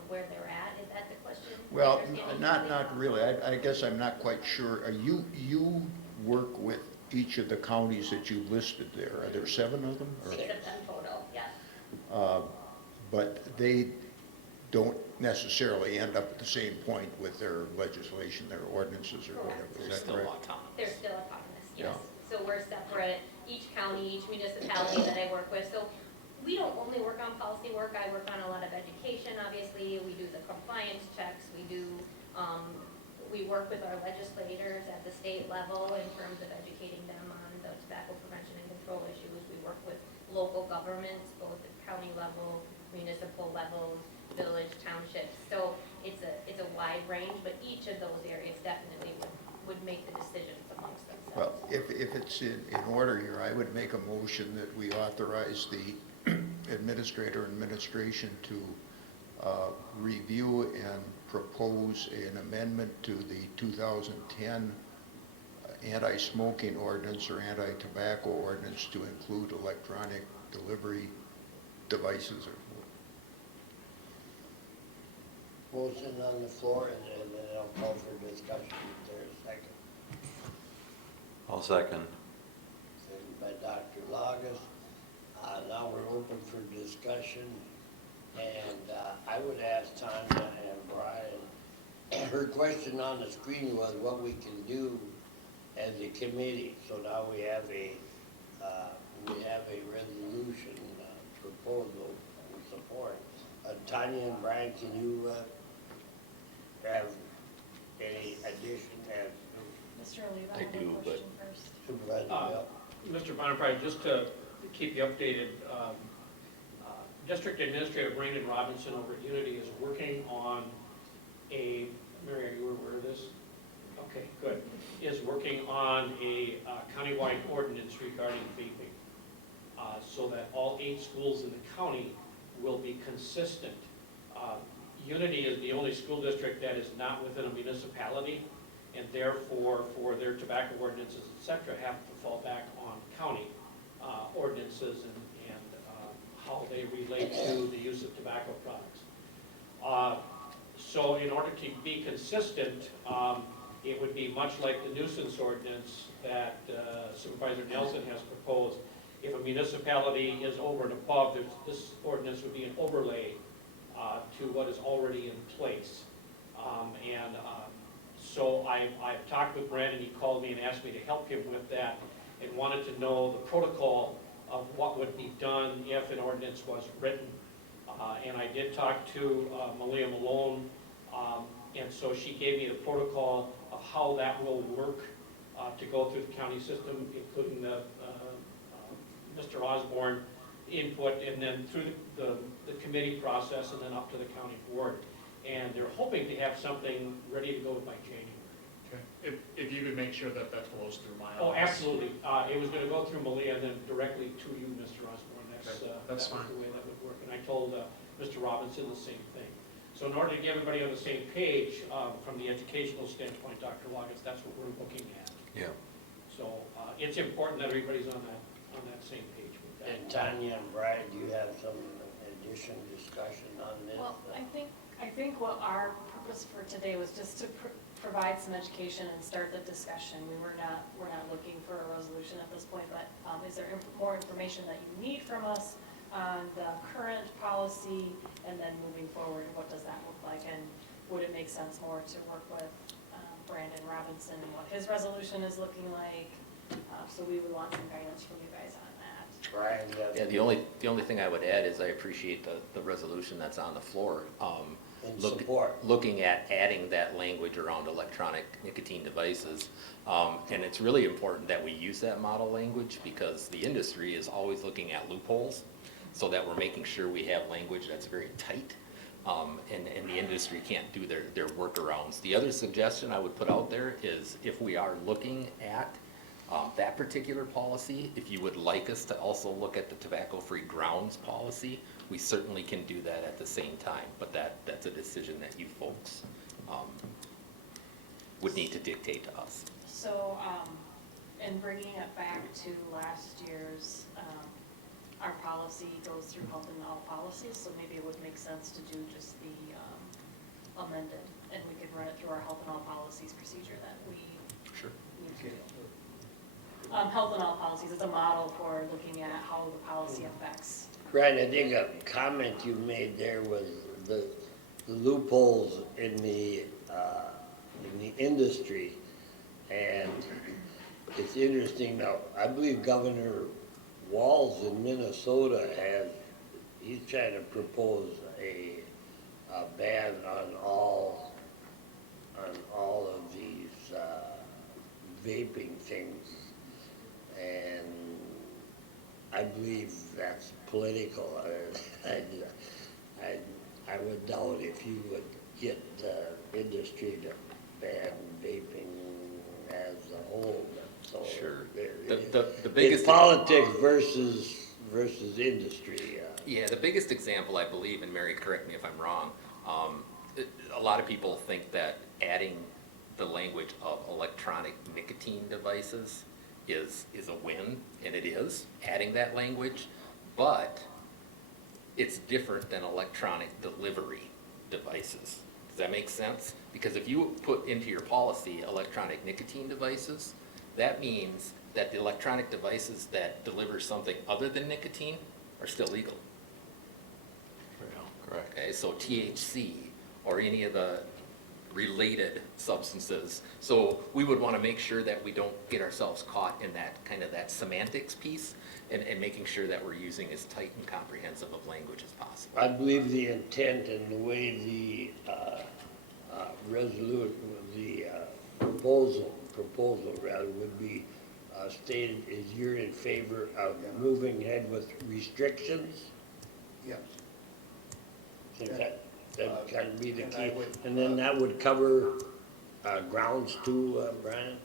where they're at. Is that the question? Well, Understanding not clearly? really. I guess I'm not quite sure. You work with each of the counties that you listed there. Are there 7 of them? Or- 6 of them total, yes. But they don't necessarily end up at the same point with their legislation, their ordinances or whatever. Correct. Is They're that still correct? autonomous. They're still autonomous, yes. Yeah. So we're separate, each county, each municipality that I work with. So we don't only work on policy work, I work on a lot of education, obviously. We do the compliance checks, we work with our legislators at the state level in terms of educating them on the tobacco prevention and control issues. We work with local governments, both at county level, municipal levels, village, townships. So it's a wide range, but each of those areas definitely would make the decisions amongst Well, themselves. if it's in order here, I would make a motion that we authorize the administration to review and propose an amendment to the 2010 anti-smoking ordinance or anti-tobacco ordinance to include electronic delivery devices. Motion on the floor, and then I'll call for discussion. Is there a second? I'll second. Second by Dr. Lagus. Now we're open for discussion, and I would ask Tanya and Brian, her question on the screen was what we can do as a committee. So now we have a resolution proposal and support. Tanya and Brian, can you have any addition as Mr. Oliva I had a do, but- question first. Supervisor Bell? Mr. Bonaparte, just to keep you updated, District Administrator Brandon Robinson over at Unity is working on a, Mary, are you aware of this? Okay, good. Is working on a countywide ordinance regarding vaping, so that all 8 schools in the county will be consistent. Unity is the only school district that is not within a municipality, and therefore, for their tobacco ordinances, et cetera, have to fall back on county ordinances and how they relate to the use of tobacco products. So in order to be consistent, it would be much like the nuisance ordinance that Supervisor Nelson has proposed. If a municipality is over and above, this ordinance would be an overlay to what is already in place. So I've talked with Brandon. He called me and asked me to help him with that, and wanted to know the protocol of what would be done if an ordinance was written. And I did talk to Malia Malone, and so she gave me the protocol of how that will work to go through the county system, including Mr. Osborne input, and then through the committee process, and then up to the county board. And they're hoping to have something ready to go by January. Okay. If you could make sure that flows through my office. Oh, absolutely. It was gonna go through Malia and then directly to you, Mr. Osborne. Okay, That that's was fine. the way that would work. And I told Mr. Robinson the same thing. So in order to get everybody on the same page, from the educational standpoint, Dr. Loggins, that's what we're looking at. Yeah. So it's important that everybody's on that same page with that. And Tanya and Brian, do you have some additional discussion on this? Well, I think what our purpose for today was just to provide some education and start the discussion. We're not looking for a resolution at this point, but is there more information that you need from us on the current policy, and then moving forward, what does that look like? And would it make sense more to work with Brandon Robinson and what his resolution is looking like? So we would want some guidance from you guys on that. Brian, you have Yeah, the only thing I would add is I appreciate the resolution that's on the floor. in support. Looking at adding that language around electronic nicotine devices. And it's really important that we use that model language because the industry is always looking at loopholes so that we're making sure we have language that's very tight. And the industry can't do their workarounds. The other suggestion I would put out there is if we are looking at that particular policy, if you would like us to also look at the tobacco-free grounds policy, we certainly can do that at the same time, but that's a decision that you folks would need to dictate to us. So, in bringing it back to last year's, our policy goes through health and all policies, so maybe it would make sense to do just the amended, and we could run it through our health and all policies procedure that we Sure. need to do. Health and all policies, it's a model for looking at how the policy affects. Brian, I think a comment you made there was the loopholes in the industry. And it's interesting now, I believe Governor Walz in Minnesota he's trying to propose a ban on all of these vaping things. And I believe that's political. I would doubt if you would get the industry to ban vaping as a whole. So Sure. The biggest- politics versus industry. Yeah, the biggest example, I believe, and Mary, correct me if I'm wrong, a lot of people think that adding the language of electronic nicotine devices is a win, and it is, adding that language, but it's different than electronic delivery devices. Does that make sense? Because if you put into your policy electronic nicotine devices, that means that the electronic devices that deliver something other than nicotine are still legal. Correct. Okay, so THC or any of the related substances. So we would want to make sure that we don't get ourselves caught in that kind of that semantics piece and making sure that we're using as tight and comprehensive of language as possible. I believe the intent and the way the proposal rather would be stated is you're in favor of moving ahead with restrictions? Yes. So that can be the And key. I would, And then that would cover grounds too, Brian?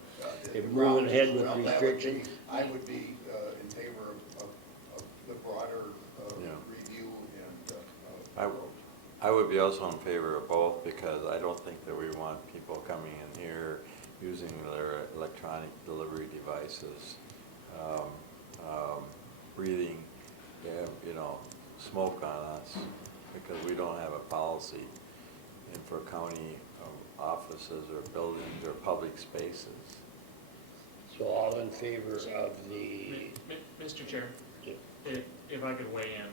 the If moving grounds, ahead with well, that would be- restrictions? I would be in favor of the broader Yeah. review and I would be also in favor of both because I don't think that we want people coming in here using their electronic delivery devices, breathing, smoke on us because we don't have a policy in for county offices or buildings or public spaces. So all in favor of the, Mr. Chair, if I could weigh in,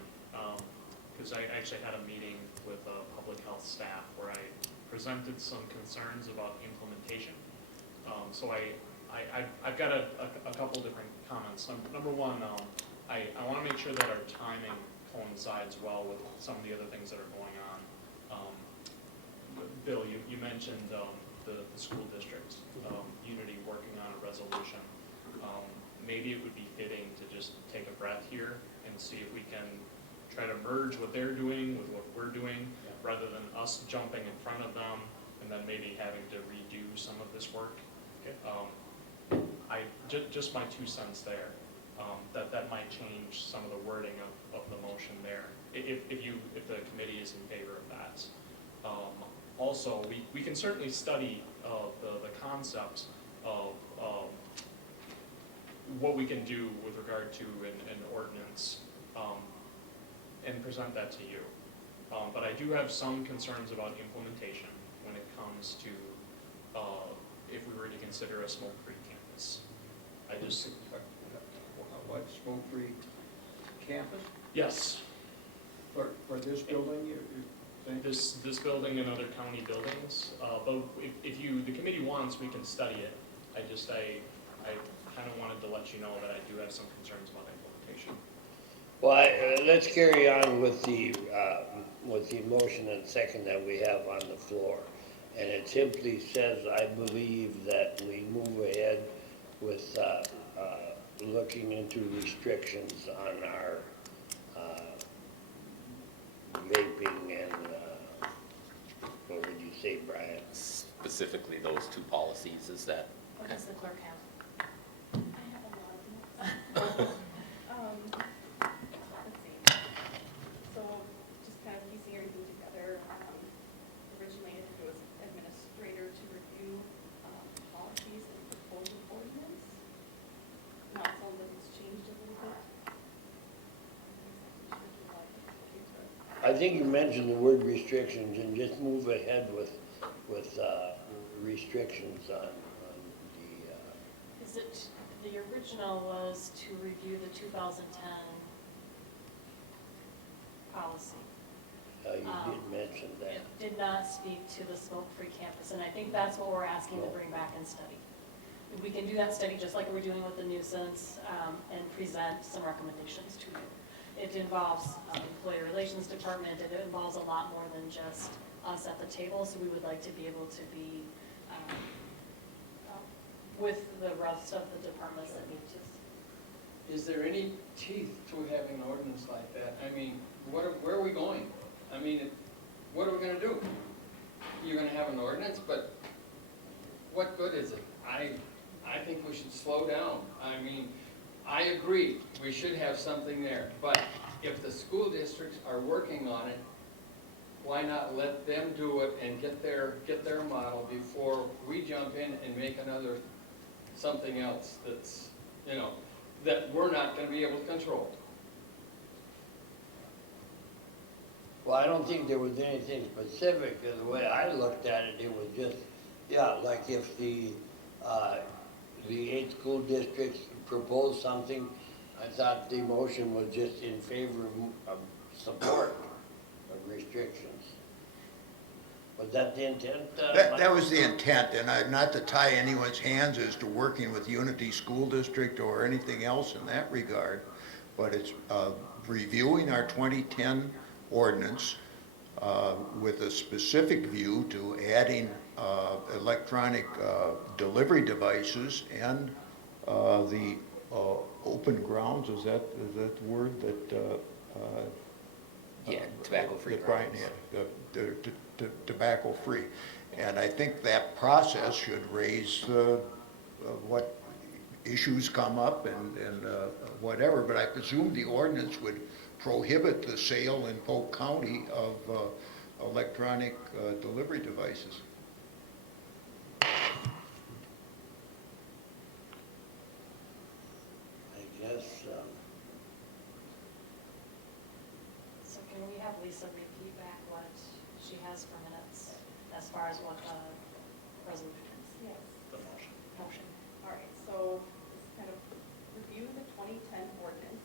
because I actually had a meeting with public health staff where I presented some concerns about implementation. So I've got a couple different comments. Number one, I want to make sure that our timing coincides well with some of the other things that are going on. Bill, you mentioned the school districts, Unity working on a resolution. Maybe it would be fitting to just take a breath here and see if we can try to merge what they're doing with what we're doing, rather than us jumping in front of them and then maybe having to redo some of this work. Just my 2 cents there. That might change some of the wording of the motion there, if the committee is in favor of that. Also, we can certainly study the concept of what we can do with regard to an ordinance and present that to you. But I do have some concerns about implementation when it comes to if we were to consider a smoke-free campus. I just, What, smoke-free campus yes, for this building, you think? this building and other county buildings, but if you, the committee wants, we can study it. I kind of wanted to let you know that I do have some concerns about implementation. Well, let's carry on with the motion and second that we have on the floor. And it simply says, I believe that we move ahead with looking into restrictions on our vaping and, what would you say, Brian? Specifically, those two policies, is that? What does the clerk have? I have a lot of them. Let's see. So just kind of piecing everything together, originally it was administrator to review policies and proposal ordinance. Now it sounds like it's changed a little bit. I think you mentioned the word restrictions and just move ahead with restrictions on the, Is it, the original was to review the 2010 policy. you did mention that. It did not speak to the smoke-free campus, and I think that's what we're asking to bring back and study. We can do that study just like we're doing with the nuisance, and present some recommendations to you. It involves employee relations department, it involves a lot more than just us at the table, so we would like to be able to be with the rest of the departments that need to. Is there any teeth to having an ordinance like that? I mean, where are we going? I mean, what are we gonna do? You're gonna have an ordinance, but what good is it? I think we should slow down. I mean, I agree, we should have something there, but if the school districts are working on it, why not let them do it and get their model before we jump in and make another something else that's, you know, that we're not gonna be able to control. Well, I don't think there was anything specific. The way I looked at it, it was just, yeah, like if the 8 school districts proposed something, I thought the motion was just in favor of support of restrictions. Was that the intent? That was the intent, and not to tie anyone's hands as to working with Unity School District or anything else in that regard, but it's reviewing our 2010 ordinance with a specific view to adding electronic delivery devices and the open grounds, is that the word that? Yeah, tobacco-free that Brian grounds. had, tobacco-free. And I think that process should raise what issues come up and whatever, but I presume the ordinance would prohibit the sale in Polk County of electronic delivery devices. I guess, So can we have Lisa repeat back what she has for minutes as far as what the resolution is? Yes. The motion. Motion. All right, so just kind of review the 2010 ordinance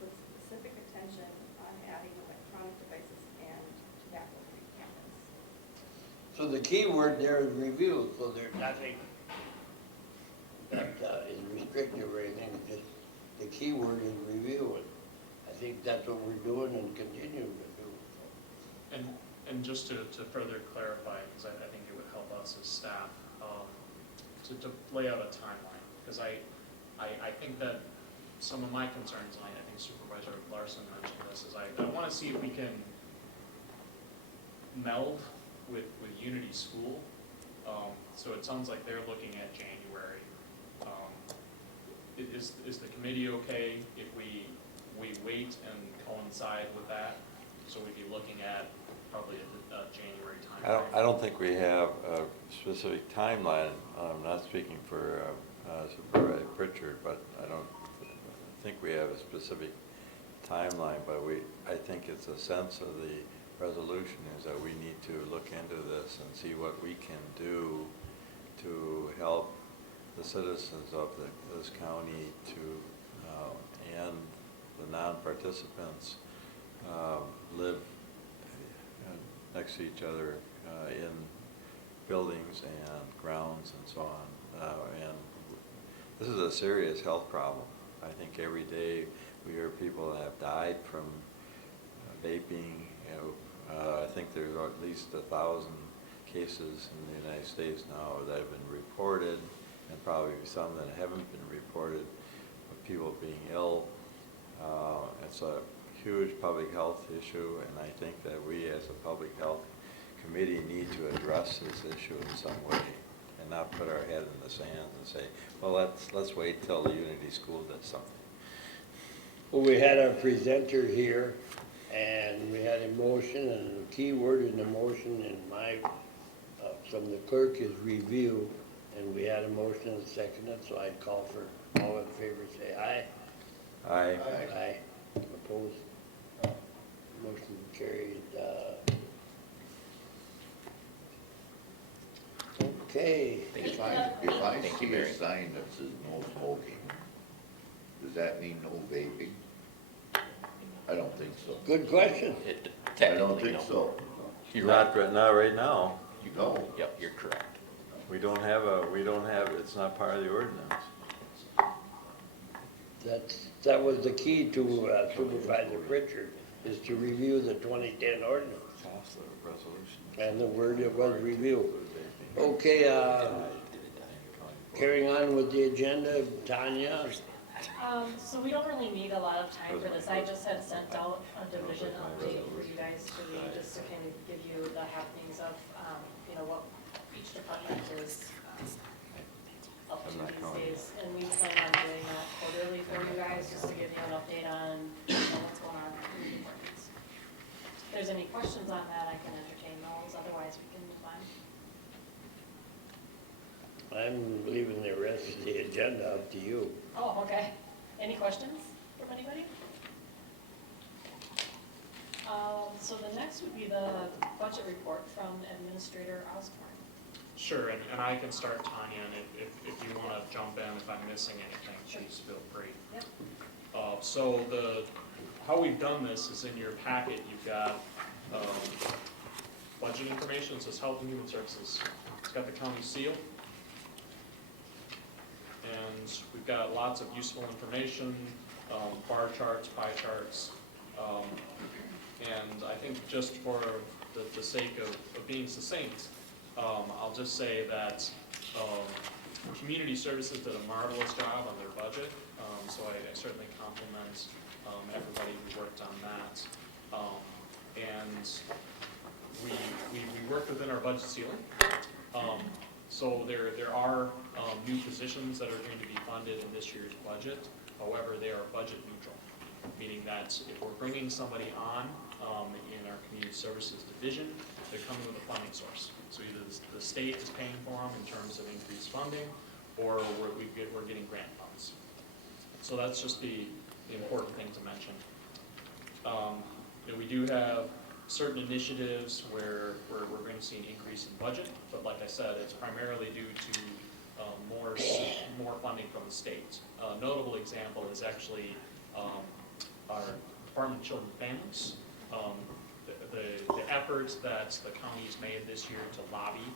with specific attention on adding electronic devices and tobacco-free campus. so the key word there is review, so there's nothing that is restrictive or anything, it's just the key word is review, and I think that's what we're doing and continue to do. And just to further clarify, because I think it would help us as staff, to lay out a timeline, because I think that some of my concerns, and I think Supervisor Larson mentioned this, is I want to see if we can meld with Unity School. So it sounds like they're looking at January. Is the committee okay if we wait and coincide with that? So we'd be looking at probably a January I timeframe. don't think we have a specific timeline. I'm not speaking for Supervisor Pritchard, but I don't think we have a specific timeline, but I think it's a sense of the resolution is that we need to look into this and see what we can do to help the citizens of this county to, and the non-participants live next to each other in buildings and grounds and so on. And this is a serious health problem. I think every day we hear people that have died from vaping. I think there's at least 1,000 cases in the United States now that have been reported, and probably some that haven't been reported of people being ill. It's a huge public health issue, and I think that we as a public health committee need to address this issue in some way and not put our head in the sand and say, well, let's wait till the Unity School does something. Well, we had our presenter here, and we had a motion, and the key word in the motion in my, from the clerk is review, and we had a motion and seconded, so I'd call for all in favor, say aye. Aye. Aye. Opposed? Motion carried. Okay. If I Thank you, see a Mary. sign that says no smoking, does that mean no vaping? I don't think so. Good question. It I don't technically, think no. so. You're Not right. right now. No. Yep, you're correct. We don't have, it's not part of the ordinance. That was the key to Supervisor Pritchard, is to review the 2010 ordinance. Pass the resolution. And the word it was review. Okay, carrying on with the agenda, Tanya. So we don't really need a lot of time for this. I just had sent out a division update for you guys to read, just to kind of give you the happenings of, what each department is up to these days. And we plan on doing that quarterly for you guys, just to give you an update on what's going on in the departments. If there's any questions on that, I can entertain those. Otherwise, we can move on. I'm leaving the rest of the agenda up to you. Oh, okay. Any questions from anybody? So the next would be the budget report from Administrator Osborne. Sure, and I can start, Tanya, and if you want to jump in if I'm missing anything, please feel free. Yep. So how we've done this is in your packet, you've got budget information, it says Health and Human Services. It's got the county seal. And we've got lots of useful information, bar charts, pie charts. And I think just for the sake of being succinct, I'll just say that Community Services did a marvelous job on their budget, so I certainly compliment everybody who worked on that. And we worked within our budget ceiling. So there are new positions that are going to be funded in this year's budget. However, they are budget neutral, meaning that if we're bringing somebody on in our community services division, they're coming with a funding source. So either the state is paying for them in terms of increased funding, or we're getting grant funds. So that's just the important thing to mention. We do have certain initiatives where we're going to see an increase in budget, but like I said, it's primarily due to more funding from the state. A notable example is actually our Department of Children and Families. The efforts that the county's made this year to lobby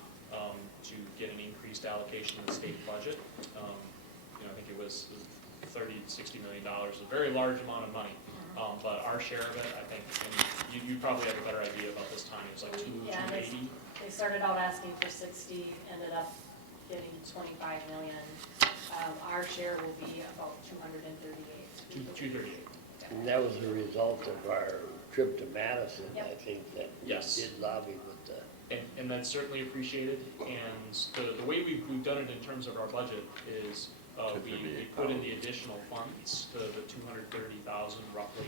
to get an increased allocation in the state budget. I think it was $30 to $60 million, a very large amount of money. But our share of it, I think, and you probably have a better idea about this time, it was like Yeah, 280. they started out asking for 60, ended up getting 25 million. Our share will be about 238. 238. And that was a result of our trip to Madison, I Yep. think, that we Yes. did lobby with the. And that's certainly appreciated, and the way we've done it in terms of our budget is we put in the additional funds, the 230,000 roughly,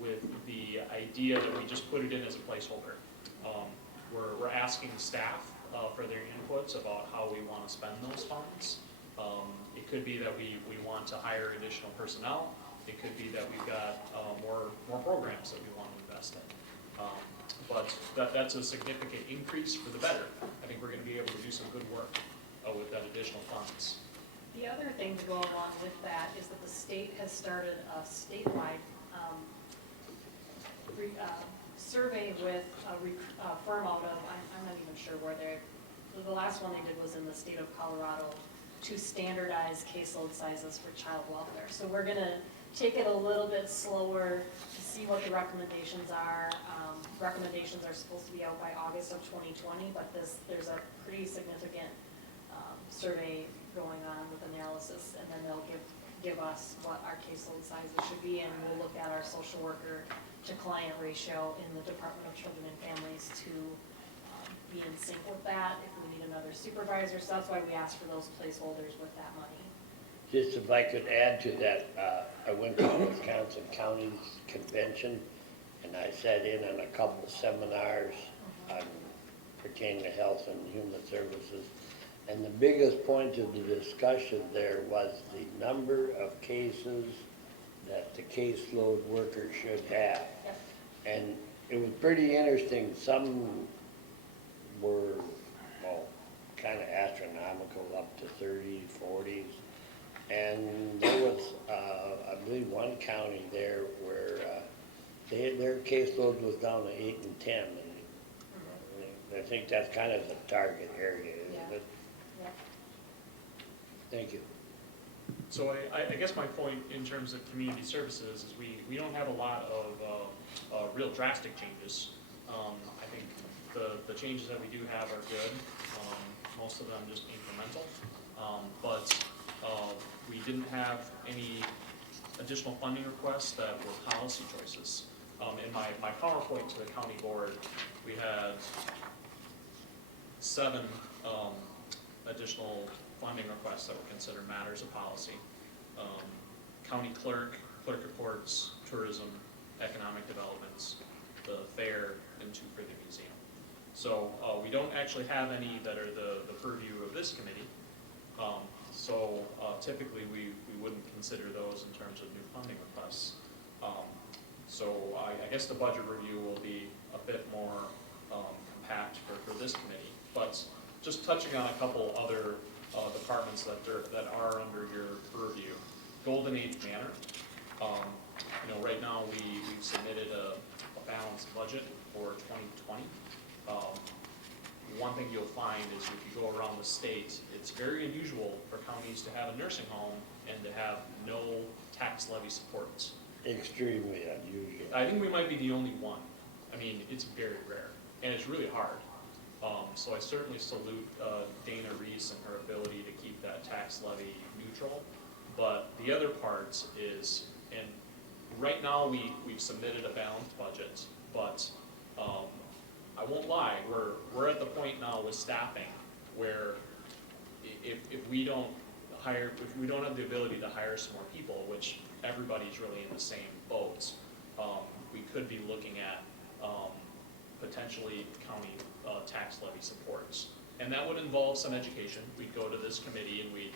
with the idea that we just put it in as a placeholder. We're asking staff for their inputs about how we want to spend those funds. It could be that we want to hire additional personnel. It could be that we've got more programs that we want to invest in. But that's a significant increase for the better. I think we're going to be able to do some good work with that additional funds. The other thing to go along with that is that the state has started a statewide survey with a firm out of, I'm not even sure where they're, the last one they did was in the state of Colorado, to standardize caseload sizes for child welfare. So we're gonna take it a little bit slower to see what the recommendations are. Recommendations are supposed to be out by August of 2020, but there's a pretty significant survey going on with analysis, and then they'll give us what our caseload sizes should be, and we'll look at our social worker to client ratio in the Department of Children and Families to be in sync with that, if we need another supervisor. So that's why we asked for those placeholders with that money. Just if I could add to that, I went to the Wisconsin Counties Convention, and I sat in on a couple seminars on pertaining to health and human services. And the biggest point of the discussion there was the number of cases that the caseload worker should have. Yep. And it was pretty interesting. Some were, well, kind of astronomical, up to 30s, 40s. And there was, I believe, one county there where their caseload was down to 8 and 10. And I think that's kind of the target area, isn't Yeah. it? Yeah. Thank you. So I guess my point in terms of community services is we don't have a lot of real drastic changes. I think the changes that we do have are good, most of them just incremental. But we didn't have any additional funding requests that were policy choices. In my PowerPoint to the county board, we had 7 additional funding requests that were considered matters of policy. County clerk reports, tourism, economic developments, the fair, and 2 for the museum. So we don't actually have any that are the purview of this committee. So typically we wouldn't consider those in terms of new funding requests. So I guess the budget review will be a bit more compact for this committee. But just touching on a couple other departments that are under your purview. Golden Age Manor. Right now we've submitted a balanced budget for 2020. One thing you'll find is if you go around the state, it's very unusual for counties to have a nursing home and to have no tax levy supports. Extremely unusual. I think we might be the only one. I mean, it's very rare, and it's really hard. So I certainly salute Dana Reese and her ability to keep that tax levy neutral. But the other part is, and right now we've submitted a balanced budget, but I won't lie, we're at the point now with staffing where if we don't have the ability to hire some more people, which everybody's really in the same boat, we could be looking at potentially county tax levy supports. And that would involve some education. We'd go to this committee and we'd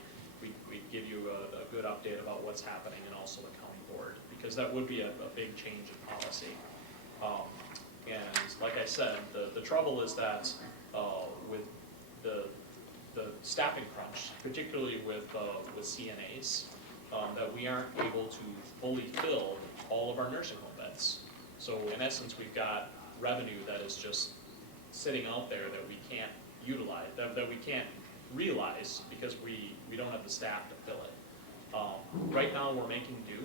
give you a good update about what's happening, and also the county board, because that would be a big change in policy. And like I said, the trouble is that with the staffing crunch, particularly with CNAs, that we aren't able to fully fill all of our nursing home beds. So in essence, we've got revenue that is just sitting out there that we can't utilize, that we can't realize because we don't have the staff to fill it. Right now, we're making do,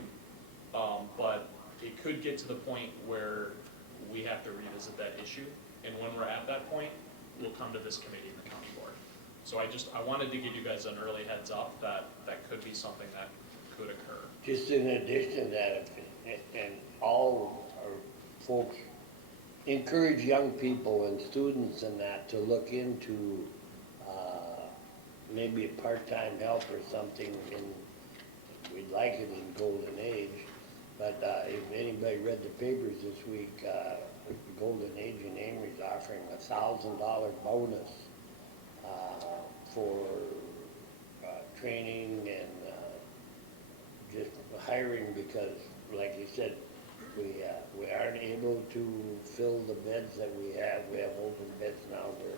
but it could get to the point where we have to revisit that issue. And when we're at that point, we'll come to this committee and the county board. So I wanted to give you guys an early heads up that could be something that could occur. Just in addition to that, and all our folks encourage young people and students and that to look into maybe a part-time help or something we'd like it in Golden Age. But if anybody read the papers this week, Golden Age in Amory's offering $1,000 bonus for training and just hiring because, like you said, we aren't able to fill the beds that we have. We have open beds now. We're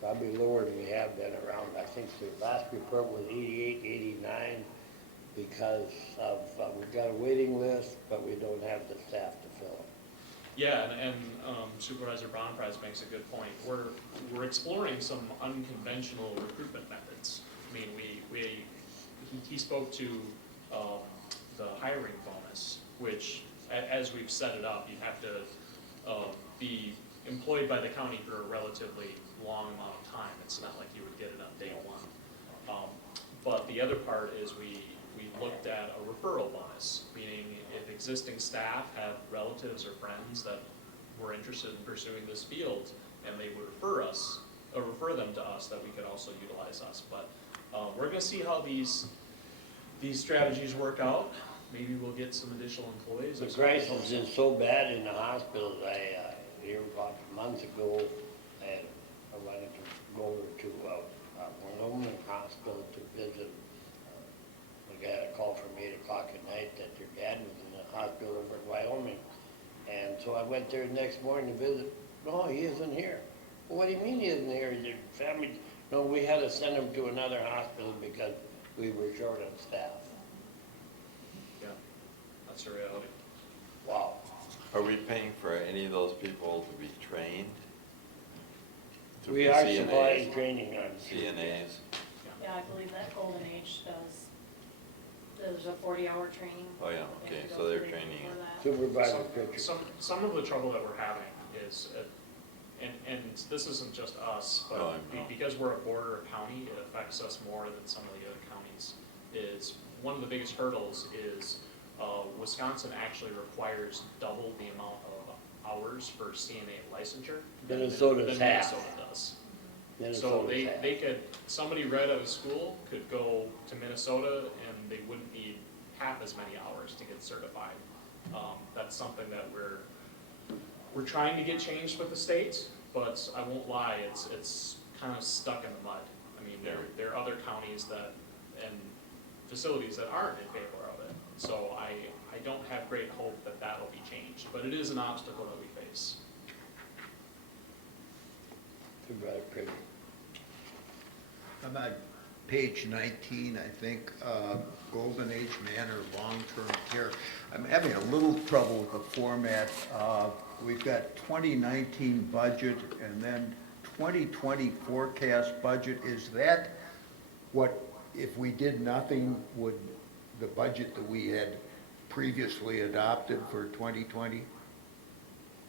probably lower than we have been around. I think the last report was 88, 89 because of, we've got a waiting list, but we don't have the staff to fill it. Yeah, and Supervisor Bonprice makes a good point. We're exploring some unconventional recruitment methods. I mean, he spoke to the hiring bonus, which, as we've set it up, you have to be employed by the county for a relatively long amount of time. It's not like you would get it on day one. But the other part is we looked at a referral bonus, meaning if existing staff have relatives or friends that were interested in pursuing this field, and they would refer them to us, that we could also utilize us. But we're going to see how these strategies work out. Maybe we'll get some additional employees. The crisis is so bad in the hospitals. Here about a month ago, and I wanted to go over to Wyoming Hospital to visit. We got a call from 8 o'clock at night that their dad was in the hospital over in Wyoming. And so I went there the next morning to visit. No, he isn't here. Well, what do you mean he isn't here? Is your family? No, we had to send him to another hospital because we were short on staff. Yeah, that's a reality. Wow. Are we paying for any of those people to be trained? To We be are CNAs? supplying training on CNAs? Yeah, I believe that Golden Age does, there's a 40-hour training. Oh, yeah, that they okay, have to so go they're through training for it. that. Supervisor Pritchard. Some of the trouble that we're having is, and this isn't just us, but No, I know. because we're a border county, it affects us more than some of the other counties, is one of the biggest hurdles is Wisconsin actually requires double the amount of hours for CNA licensure than Minnesota's half. Minnesota does. So Minnesota's half. they could, somebody right out of school could go to Minnesota and they wouldn't need half as many hours to get certified. That's something that we're trying to get changed with the state, but I won't lie, it's kind of stuck in the mud. I mean, there are other counties that, and facilities that aren't in favor of it. So I don't have great hope that that'll be changed, but it is an obstacle that we face. Supervisor Pritchard. I'm on page 19, I think, Golden Age Manor Long-Term Care. I'm having a little trouble with the format. We've got 2019 budget and then 2020 forecast budget. Is that what, if we did nothing, would the budget that we had previously adopted for 2020?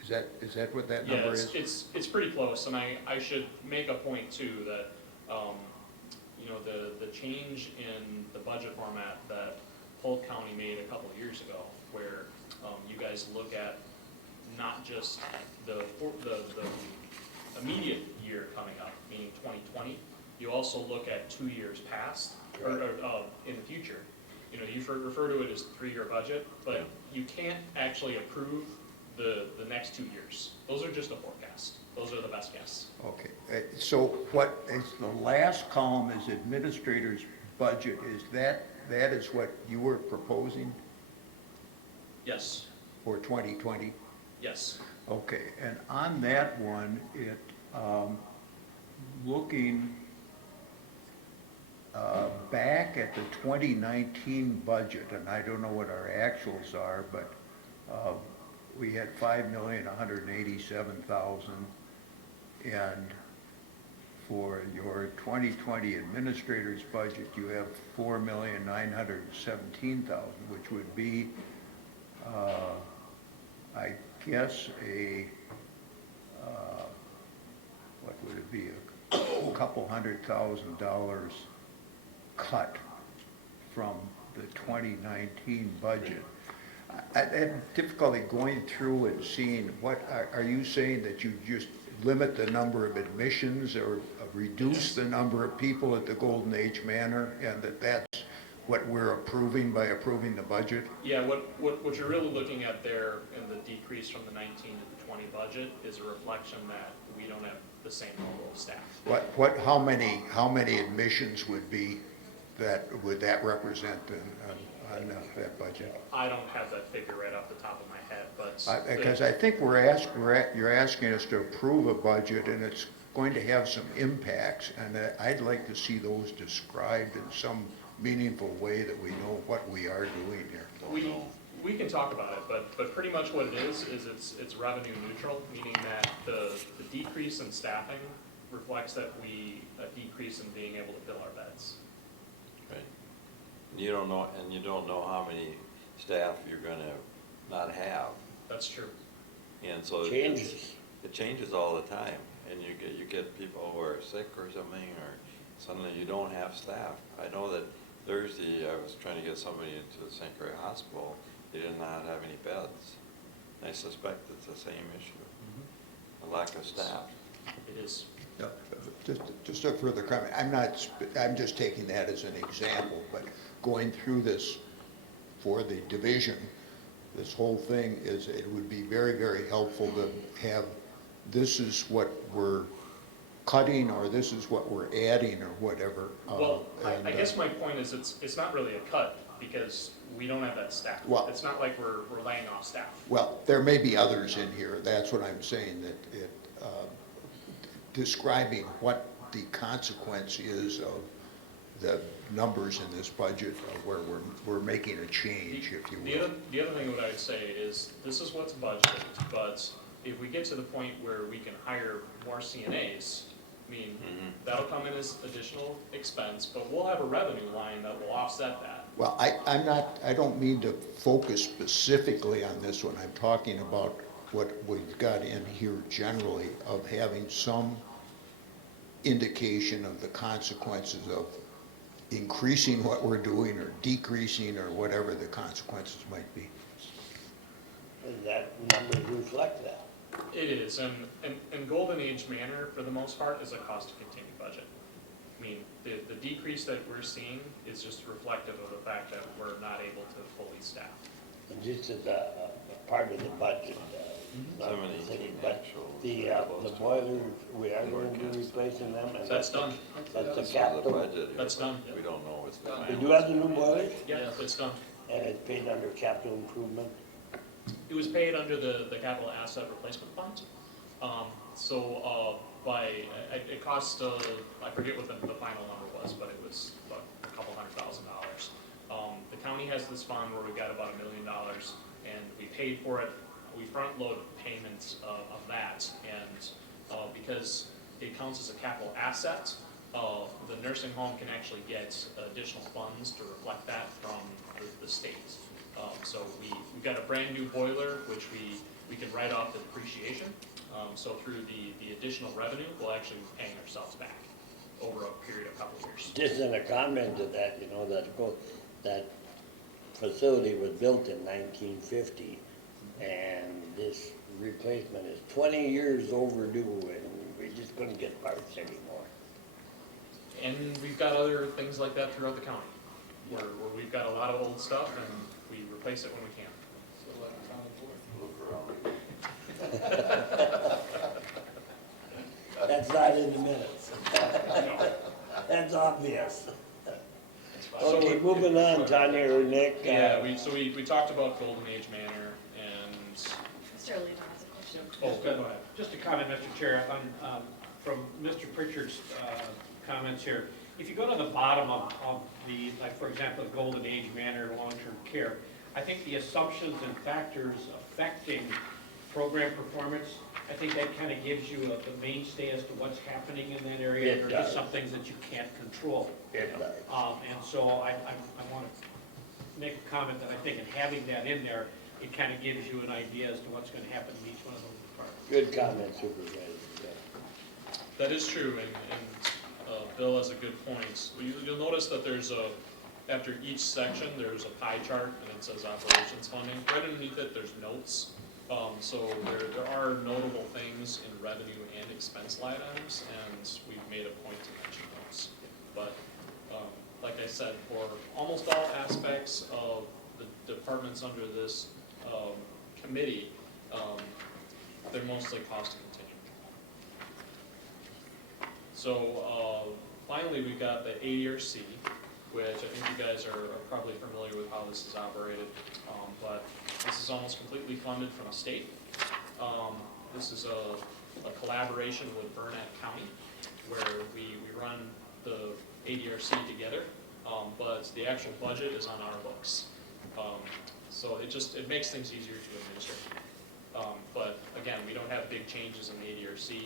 Is that what that number is? Yeah, it's pretty close, and I should make a point too that, you know, the change in the budget format that Polk County made a couple of years ago, where you guys look at not just the immediate year coming up, meaning 2020, you also look at 2 years past, or in the future. You know, you refer to it as the 3-year budget, but you can't actually approve the next 2 years. Those are just a forecast. Those are the best guess. Okay, so what is the last column is administrator's budget, is that is what you were proposing Yes, for 2020? yes. Okay, and on that one, it, looking back at the 2019 budget, and I don't know what our actuals are, but we had $5,187,000, and for your 2020 administrator's budget, you have $4,917,000, which would be, I guess, what would it be, a couple $100,000 cut from the 2019 budget. I had difficulty going through and seeing what, are you saying that you just limit the number of admissions or reduce the number of people at the Golden Age Manor, and that's what we're approving by approving the budget? Yeah, what you're really looking at there in the decrease from the 19 to the 20 budget is a reflection that we don't have the same level of staff. How many admissions would would that represent on that budget? I don't have that figure right off the top of my head, but. Because I think you're asking us to approve a budget and it's going to have some impacts, and I'd like to see those described in some meaningful way that we know what we are doing here. We can talk about it, but pretty much what it is it's revenue neutral, meaning that the decrease in staffing reflects that a decrease in being able to fill our beds. Right. You don't know how many staff you're gonna not have. That's true. And so it changes all the time, and you get people who are sick or something, or suddenly you don't have staff. I know that Thursday I was trying to get somebody into the St. Croix Hospital. They did not have any beds. I suspect it's the same issue, a lack of staff. It is. Just a further comment. I'm just taking that as an example, but going through this for the division, this whole thing it would be very, very helpful to have, this is what we're cutting, or this is what we're adding, or whatever. Well, I guess my point is it's not really a cut, because we don't have that staff. Well, it's not like we're laying off staff. Well, there may be others in here. That's what I'm saying, that describing what the consequence is of the numbers in this budget, where we're making a change, if you will. The other thing what I'd say is, this is what's budgeted, but if we get to the point where we can hire more CNAs, I mean, that'll come in as additional expense, but we'll have a revenue line that will offset that. Well, I don't mean to focus specifically on this one. I'm talking about what we've got in here generally, of having some indication of the consequences of increasing what we're doing or decreasing, or whatever the consequences might be. And that numbers reflect that. It is, and Golden Age Manor, for the most part, is a cost to continue budget. I mean, the decrease that we're seeing is just reflective of the fact that we're not able to fully staff. And this is a part of the budget, not Some of the these city, but actual the boilers, we are going to be replacing them. And That's done. That's the This is capital. budget. That's done. We don't know what's the We final. do have the new boilers, Yeah, it's done. and it's paid under capital improvement. It was paid under the capital asset replacement fund. It cost, I forget what the final number was, but it was about a couple $100,000. The county has this fund where we got about $1 million, and we paid for it. We front load payments of that, and because it counts as a capital asset, the nursing home can actually get additional funds to reflect that from the state. So we got a brand new boiler, which we can write off the depreciation. So through the additional revenue, we'll actually be paying ourselves back over a period of a couple of years. Just in a comment to that, that facility was built in 1950, and this replacement is 20 years overdue, and we just couldn't get parts anymore. And we've got other things like that throughout the county, where we've got a lot of old stuff and we replace it when we can. So let the county board. That's not in the minutes. That's obvious. Okay, moving on, Tanya or Nick. Yeah, we talked about Golden Age Manor and, Mr. Alito has a question. oh, go ahead. Just a comment, Mr. Chair, from Mr. Pritchard's comments here. If you go to the bottom of the, like, for example, the Golden Age Manor long-term care, I think the assumptions and factors affecting program performance, I think that kind of gives you the mainstay as to what's happening in that area. It There are just does. some things that you can't control. It does. And so I want to make a comment that I think in having that in there, it kind of gives you an idea as to what's going to happen in each one of those departments. Good comment, Supervisor. That is true, and Bill has a good point. You'll notice that there's after each section, there's a pie chart, and it says operations funding. Right underneath it, there's notes. So there are notable things in revenue and expense line items, and we've made a point to mention those. But like I said, for almost all aspects of the departments under this committee, they're mostly cost contingent. So finally, we've got the ADRC, which I think you guys are probably familiar with how this is operated, but this is almost completely funded from a state. This is a collaboration with Burnett County, where we run the ADRC together, but the actual budget is on our books. So it makes things easier to administer. But again, we don't have big changes in the ADRC.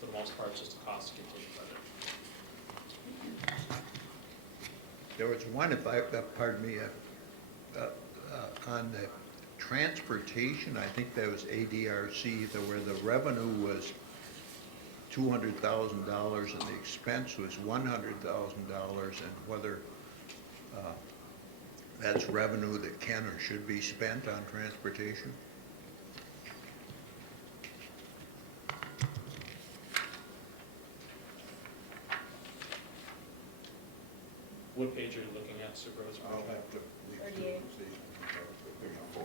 For the most part, it's just a cost contingent budget. There was one, pardon me, on the transportation, I think that was ADRC, where the revenue was $200,000 and the expense was $100,000, and whether that's revenue that can or should be spent on transportation? What page are you looking at, Supervisor? I'll have to leave 38. Four.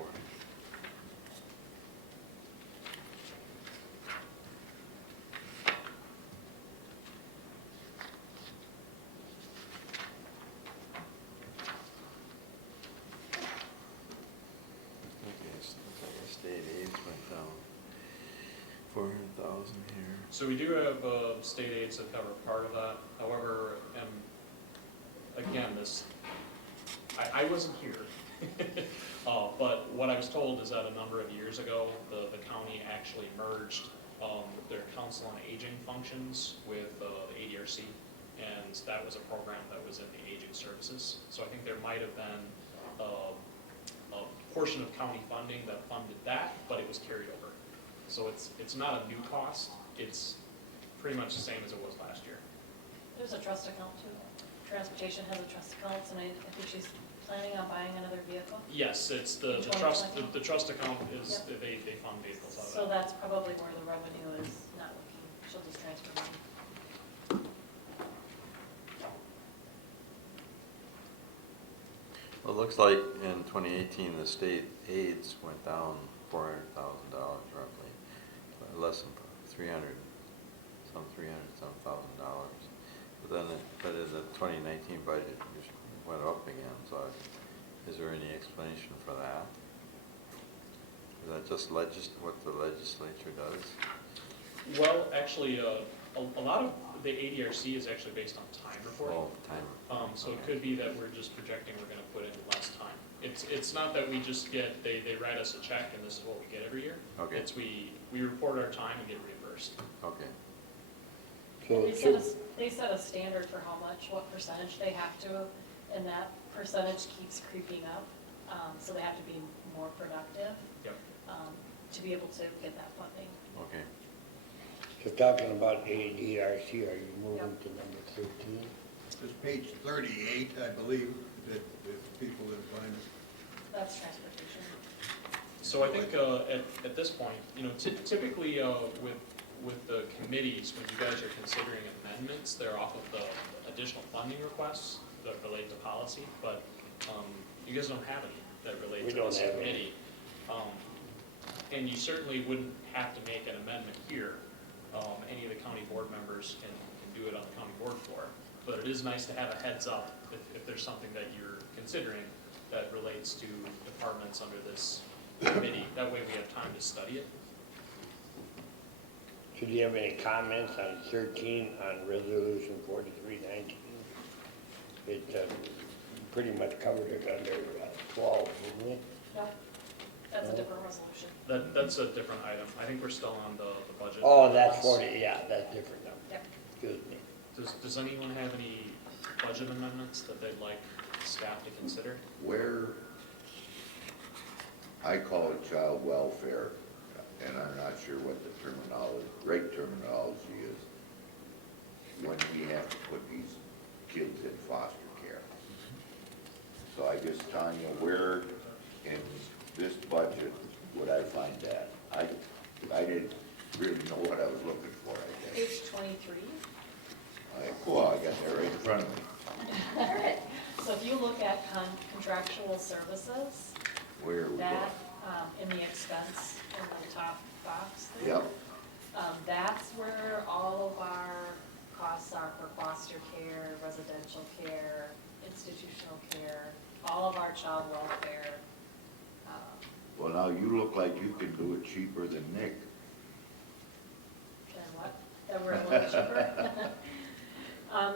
State aids went down 400,000 here. So we do have state aids that cover part of that. However, again, I wasn't here. But what I was told is that a number of years ago, the county actually merged their council on aging functions with the ADRC, and that was a program that was in the aging services. So I think there might have been a portion of county funding that funded that, but it was carried over. So it's not a new cost. It's pretty much the same as it was last year. There's a trust account too. Transportation has a trust account, and I think she's planning on buying another vehicle. Yes, it's the In trust. 2020? The trust account is Yep. they fund vehicles out of So that. that's probably where the revenue is not looking. She'll just transfer money. Well, it looks like in 2018, the state aids went down $400,000 roughly, less than 300 some $300,000. But then, but in the 2019 budget, it went up again. So, is there any explanation for that? Is that just what the legislature does? Well, actually, a lot of the ADRC is actually based on time reporting. Oh, time. So it could be that we're just projecting we're going to put in less time. It's not that we just get, they write us a check and this is what we get every year. Okay. It's we report our time and get reimbursed. Okay. So, They set a standard for what percentage they have to, and that percentage keeps creeping up. So they have to be more productive Yep. to be able to get that funding. Okay. so talking about ADRC, are you moving Yep. to number 13? It's page 38, I believe, that people that find it. That's transportation. So I think at this point, typically with the committees, when you guys are considering amendments, they're off of the additional funding requests that relate to policy, but you guys don't have any that relate We to don't this have any. committee. And you certainly wouldn't have to make an amendment here. Any of the county board members can do it on the county board floor. But it is nice to have a heads up if there's something that you're considering that relates to departments under this committee. That way we have time to study it. So do you have any comments on 13 on resolution 4319? It pretty much covered it under 12, didn't it? No, that's a different resolution. That's a different item. I think we're still on the budget. Oh, that's 40, yeah, that's different now. Yep. Excuse me. Does anyone have any budget amendments that they'd like staff to consider? Where, I call it child welfare, and I'm not sure what the terminology, right terminology is, when we have to put these kids in foster care. So I guess, Tanya, where in this budget would I find that? I didn't really know what I was looking for, I guess. Page 23. Well, I got that right in front of me. contractual services, Where we that, go? in the expense, in the top box there. Yep, That's where all of our costs are for foster care, residential care, institutional care, all of our child welfare. well, now you look like you can do it cheaper than Nick. And what, that we're a little cheaper.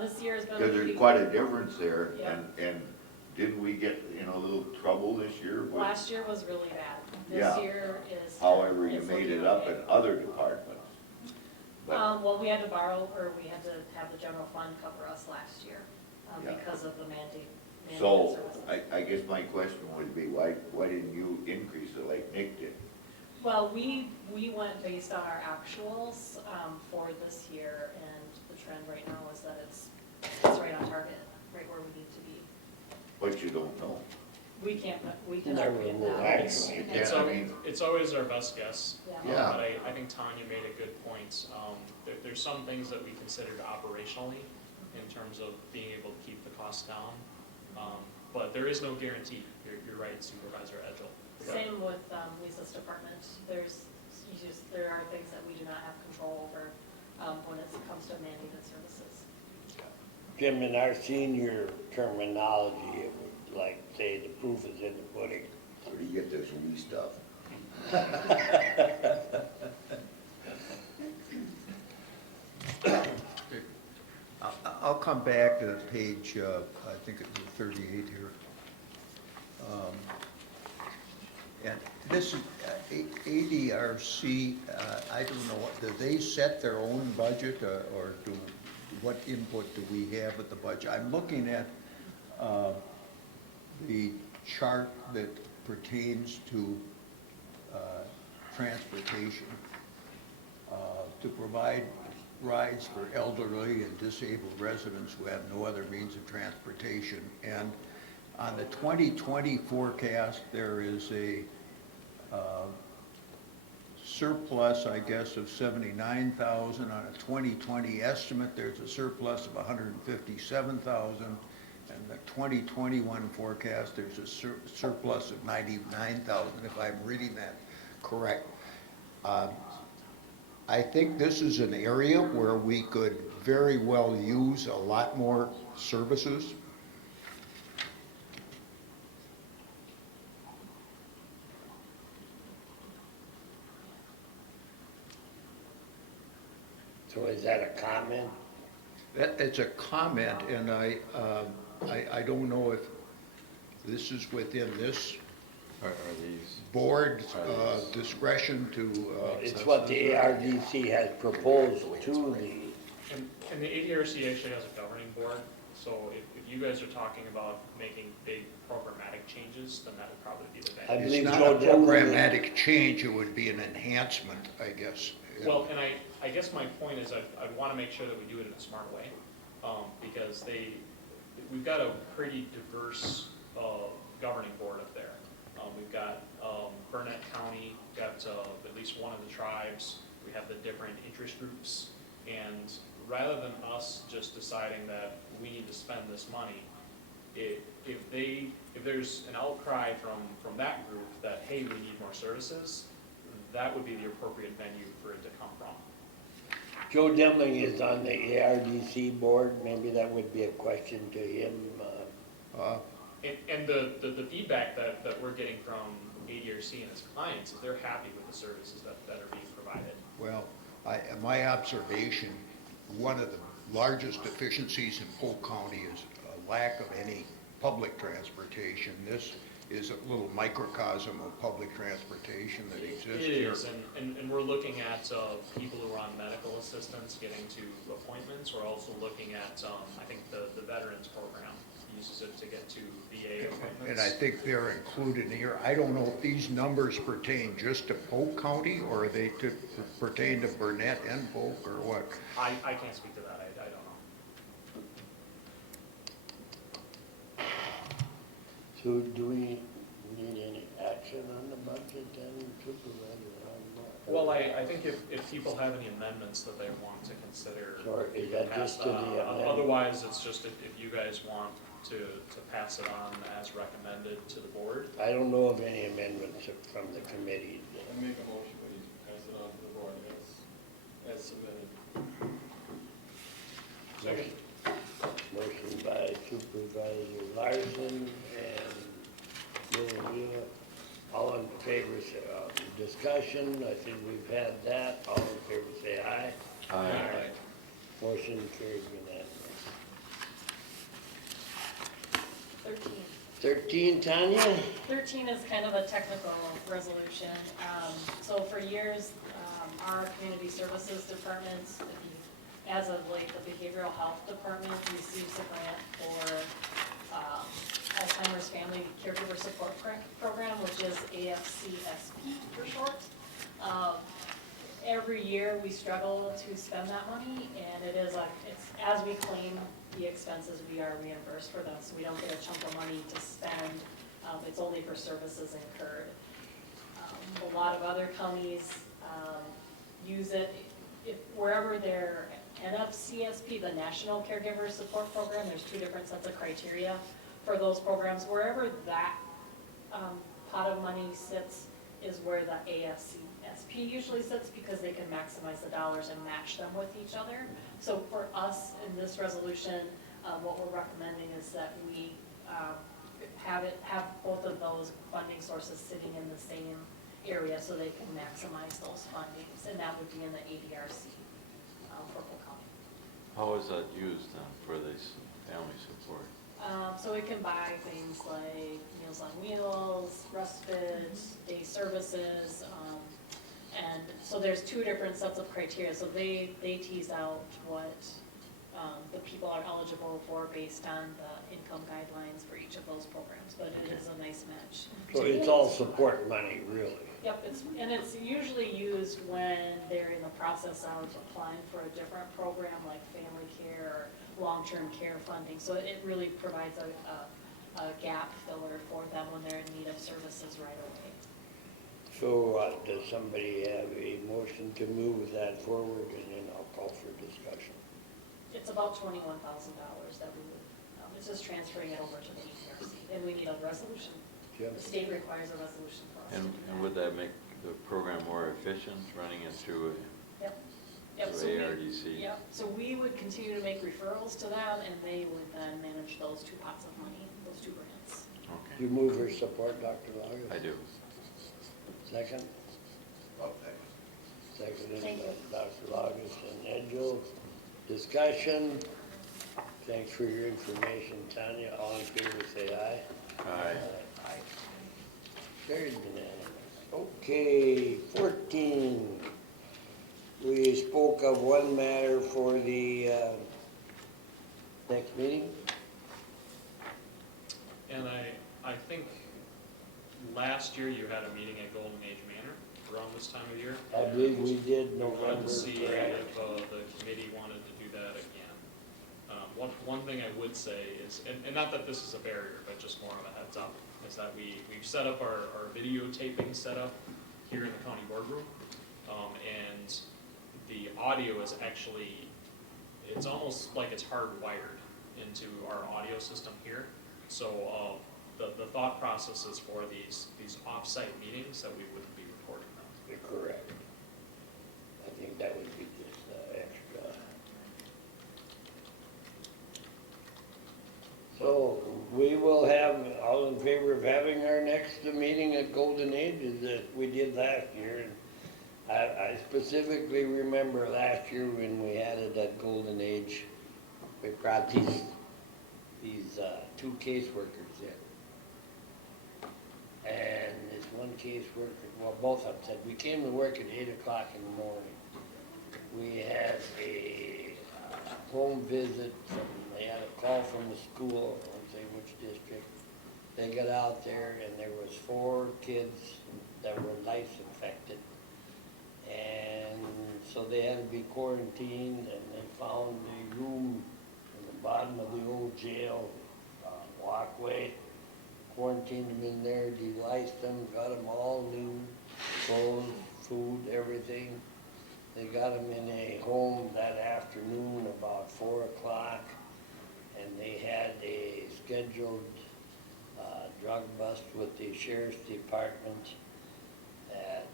This year has been. Because there's quite a difference there, Yeah. and didn't we get in a little trouble this year? with- Last year was really bad. Yeah. This year is. However, you is made looking it up okay. in other departments. But, Well, we had to borrow, or we had to have the general fund cover us last year, Yeah. because of the mandate. so, services. I guess my question would be, why didn't you increase it like Nick did? Well, we went based on our actuals, for this year, and the trend right now is that it's right on target, right where we need to be. But you don't know. We can't Never get will that. actually. It's, Yeah, I mean- it's always our best guess. Yeah. But I think Tanya made a good point. There's some things that we considered operationally in terms of being able to keep the costs down. But there is no guarantee. You're right, Supervisor Edgel. Same with Lisa's department. There are things that we do not have control over when it comes to mandated services. Jim, in our senior terminology, it would like say the proof is in the pudding. Where do you get this wee stuff? I'll come back to page, I think it's 38 here. And this is ADRC, I don't know, do they set their own budget or what input do we have with the budget? I'm looking at the chart that pertains to transportation, to provide rides for elderly and disabled residents who have no other means of transportation. And on the 2020 forecast, there is a surplus, I guess, of 79,000. On a 2020 estimate, there's a surplus of 157,000. And the 2021 forecast, there's a surplus of 99,000, if I'm reading that correct. I think this is an area where we could very well use a lot more services. So is that a comment? It's a comment, and I don't know if this is within this Are these? board's discretion to, It's what the ARDC has proposed to the, And the ADRC actually has a governing board, so if you guys are talking about making big programmatic changes, then that would probably be the I venue. it's believe not Joe a Demling- programmatic change, it would be an enhancement, I guess. Well, and I guess my point is I'd want to make sure that we do it in a smart way, because we've got a pretty diverse governing board up there. We've got Burnett County, got at least one of the tribes, we have the different interest groups, and rather than us just deciding that we need to spend this money, if there's an outcry from that group that, hey, we need more services, that would be the appropriate venue for it to come from. Joe Demling is on the ARDC board, maybe that would be a question to him. And the feedback that we're getting from ADRC and its clients is they're happy with the services that are being provided. Well, my observation, one of the largest deficiencies in Polk County is a lack of any public transportation. This is a little microcosm of public transportation that exists It here. is, and we're looking at people who are on medical assistance getting to appointments. We're also looking at, I think the Veterans Program uses it to get to VA appointments. And I think they're included here. I don't know if these numbers pertain just to Polk County, or are they to pertain to Burnett and Polk, or what? I can't speak to that, I don't know. So do we need any action on the budget then, Supervisor? Well, I think if people have any amendments that they want to consider. Or is we that can just pass to the that. amendment? Otherwise, it's just if you guys want to pass it on as recommended to the board. I don't know of any amendments from the committee. I make a motion, we pass it on to the board as submitted. Second. Motion by Supervisor Larson and Miller. All in favor, say, discussion, I think we've had that. All in favor, say aye. Aye. Motion carried unanimous. 13, Tanya? 13 is kind of a technical resolution. So for years, our community services department, as of late, the behavioral health department receives a grant for Alzheimer's Family Caregiver Support Program, which is AFCSP for short. Every year, we struggle to spend that money, and it's as we claim the expenses, we are reimbursed for them, so we don't get a chunk of money to spend. It's only for services incurred. A lot of other counties use it wherever they're NFCSP, the National Caregiver Support Program. There's two different sets of criteria for those programs. Wherever that pot of money sits is where the AFCSP usually sits, because they can maximize the dollars and match them with each other. So for us in this resolution, what we're recommending is that we have both of those funding sources sitting in the same area so they can maximize those fundings, and that would be in the ADRC for Polk County. How is that used then for this family support? So it can buy things like Meals on Wheels, respite, day services, and so there's two different sets of criteria. So they tease out what the people are eligible for based on the income guidelines for each of those programs, but it is a nice match. So it's all support money, really? Yep, it's usually used when they're in the process of applying for a different program like family care or long-term care funding. So it really provides a gap filler for them when they're in need of services right away. So does somebody have a motion to move that forward, and then I'll call for discussion? It's about $21,000 that we would, it's just transferring it over to the ECRC, and we need a resolution. Jim? The state requires a resolution for us to And do that. would that make the program more efficient, running it through Yep. Yep. through So we- ARDC? Yep, so we would continue to make referrals to them, and they would then manage those two pots of money, those two grants. Okay, You move or support, Dr. Lager? I do. Second? Okay. Seconded Thank you. by Dr. Lagus and Edgel. Discussion. Thanks for your information, Tanya. All in favor, say aye. Aye. Aye. Carried unanimous. Okay, 14. We spoke of one matter for the next meeting. And I think last year you had a meeting at Golden Age Manor around this time of year. I believe we did We wanted November. to see correct? if the committee wanted to do that again. One thing I would say is, and not that this is a barrier, but just more of a heads up, is that we've set up our videotaping setup here in the county boardroom. And the audio is actually, it's almost like it's hardwired into our audio system here. So the thought process is for these off-site meetings that we wouldn't be recording them. You're correct. I think that would be just extra. So we will have, all in favor of having our next meeting at Golden Age, is that we did last year. And I specifically remember last year when we had it at Golden Age, we brought these two caseworkers in. And this one caseworker, well, both of them said, we came to work at 8 o'clock in the morning. We had a home visit they had a call from the school, I won't say which district. They got out there and there was 4 kids that were lice infected. And so they had to be quarantined, and they found a room in the bottom of the old jail walkway. Quarantined them in there, deliced them, got them all new clothes, food, everything. They got them in a home that afternoon about 4 o'clock, and they had a scheduled drug bust with the sheriff's department at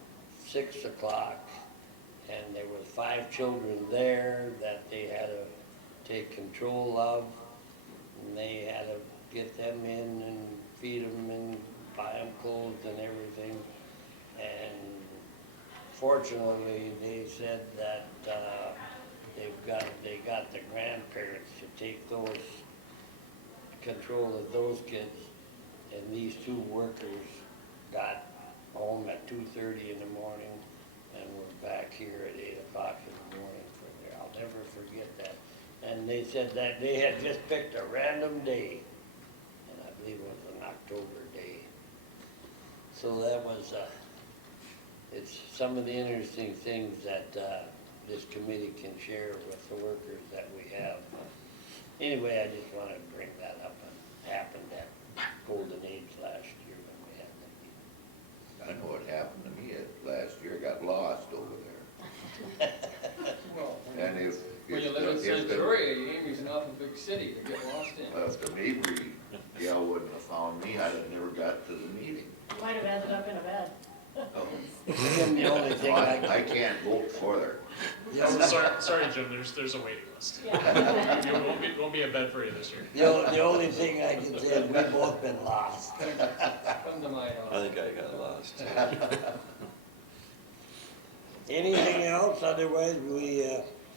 6 o'clock, and there was 5 children there that they had to take control of, and they had to get them in and feed them and buy them clothes and everything. And fortunately, they said that they got the grandparents to take control of those kids. And these 2 workers got home at 2:30 in the morning and were back here at 8 o'clock in the morning from there. I'll never forget that. And they said that they had just picked a random day, and I believe it was an October day. So that was, it's some of the interesting things that this committee can share with the workers that we have. Anyway, I just wanted to bring that up. It happened at Golden Age last year when we had that meeting. I know what happened to me last year, got lost over there. Well, And if when you live in Centuria, Amy's not a big city to get lost in. if the Mabry gal wouldn't have found me, I'd have never got to the meeting. You might have ended up in a bed. Oh, Jim, the only thing I can't vote for her. Sorry, Jim, there's a waiting list. Yeah. You won't be a bed for you this year. the only thing I can say is we've both been lost. Come to my house. I think I got lost. Anything else? Otherwise, we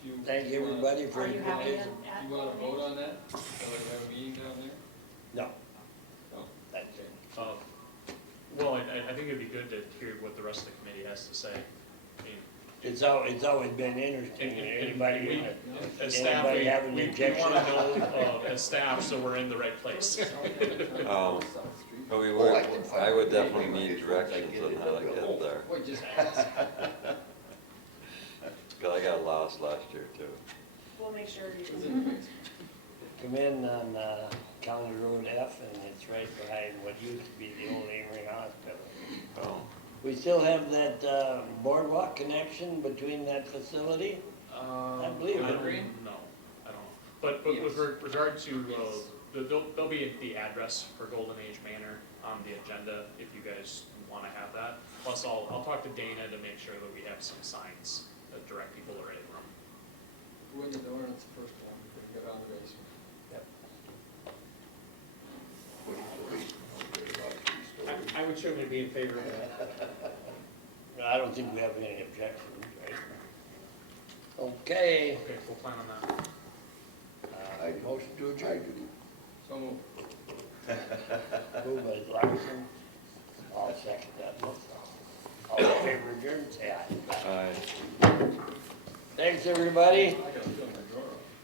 You- thank everybody for Are you having it invitation. at? You wanna vote on that? Or we have a meeting down there? No, No. that's it. Well, I think it'd be good to hear what the rest of the committee has to say. I mean, It's always been interesting. Anybody, we- as staff, anybody have an we objection? want to know, as staff, so we're in the right place. But we Oh, would, I can find I would it. definitely Maybe need once I directions get on it, how to I will. get there. Boy, just ask. Cause I got lost last year too. We'll make sure It's you. in the basement. Come in on County Road F, and it's right behind what used to be the old Amory Hospital. Oh, We still have that boardwalk connection between that facility? I believe it. Green? No, I don't. But with Yes. regard to, there'll be the address for Golden Age Manor on the agenda if you guys want to have that. Plus, I'll talk to Dana to make sure that we have some signs that direct people to the right room. Go in the door and it's the first one, you can go down the basement. What do you say? Okay, about 3 stories. I would certainly be in favor of that. I don't think we have any objections, right? Okay. Okay, we'll plan on that. I do. Motion to I adjourn. do. So move. Moved by Larson. I'll second that. All in favor, adjourn, say aye. I. Thanks, everybody. I gotta feel my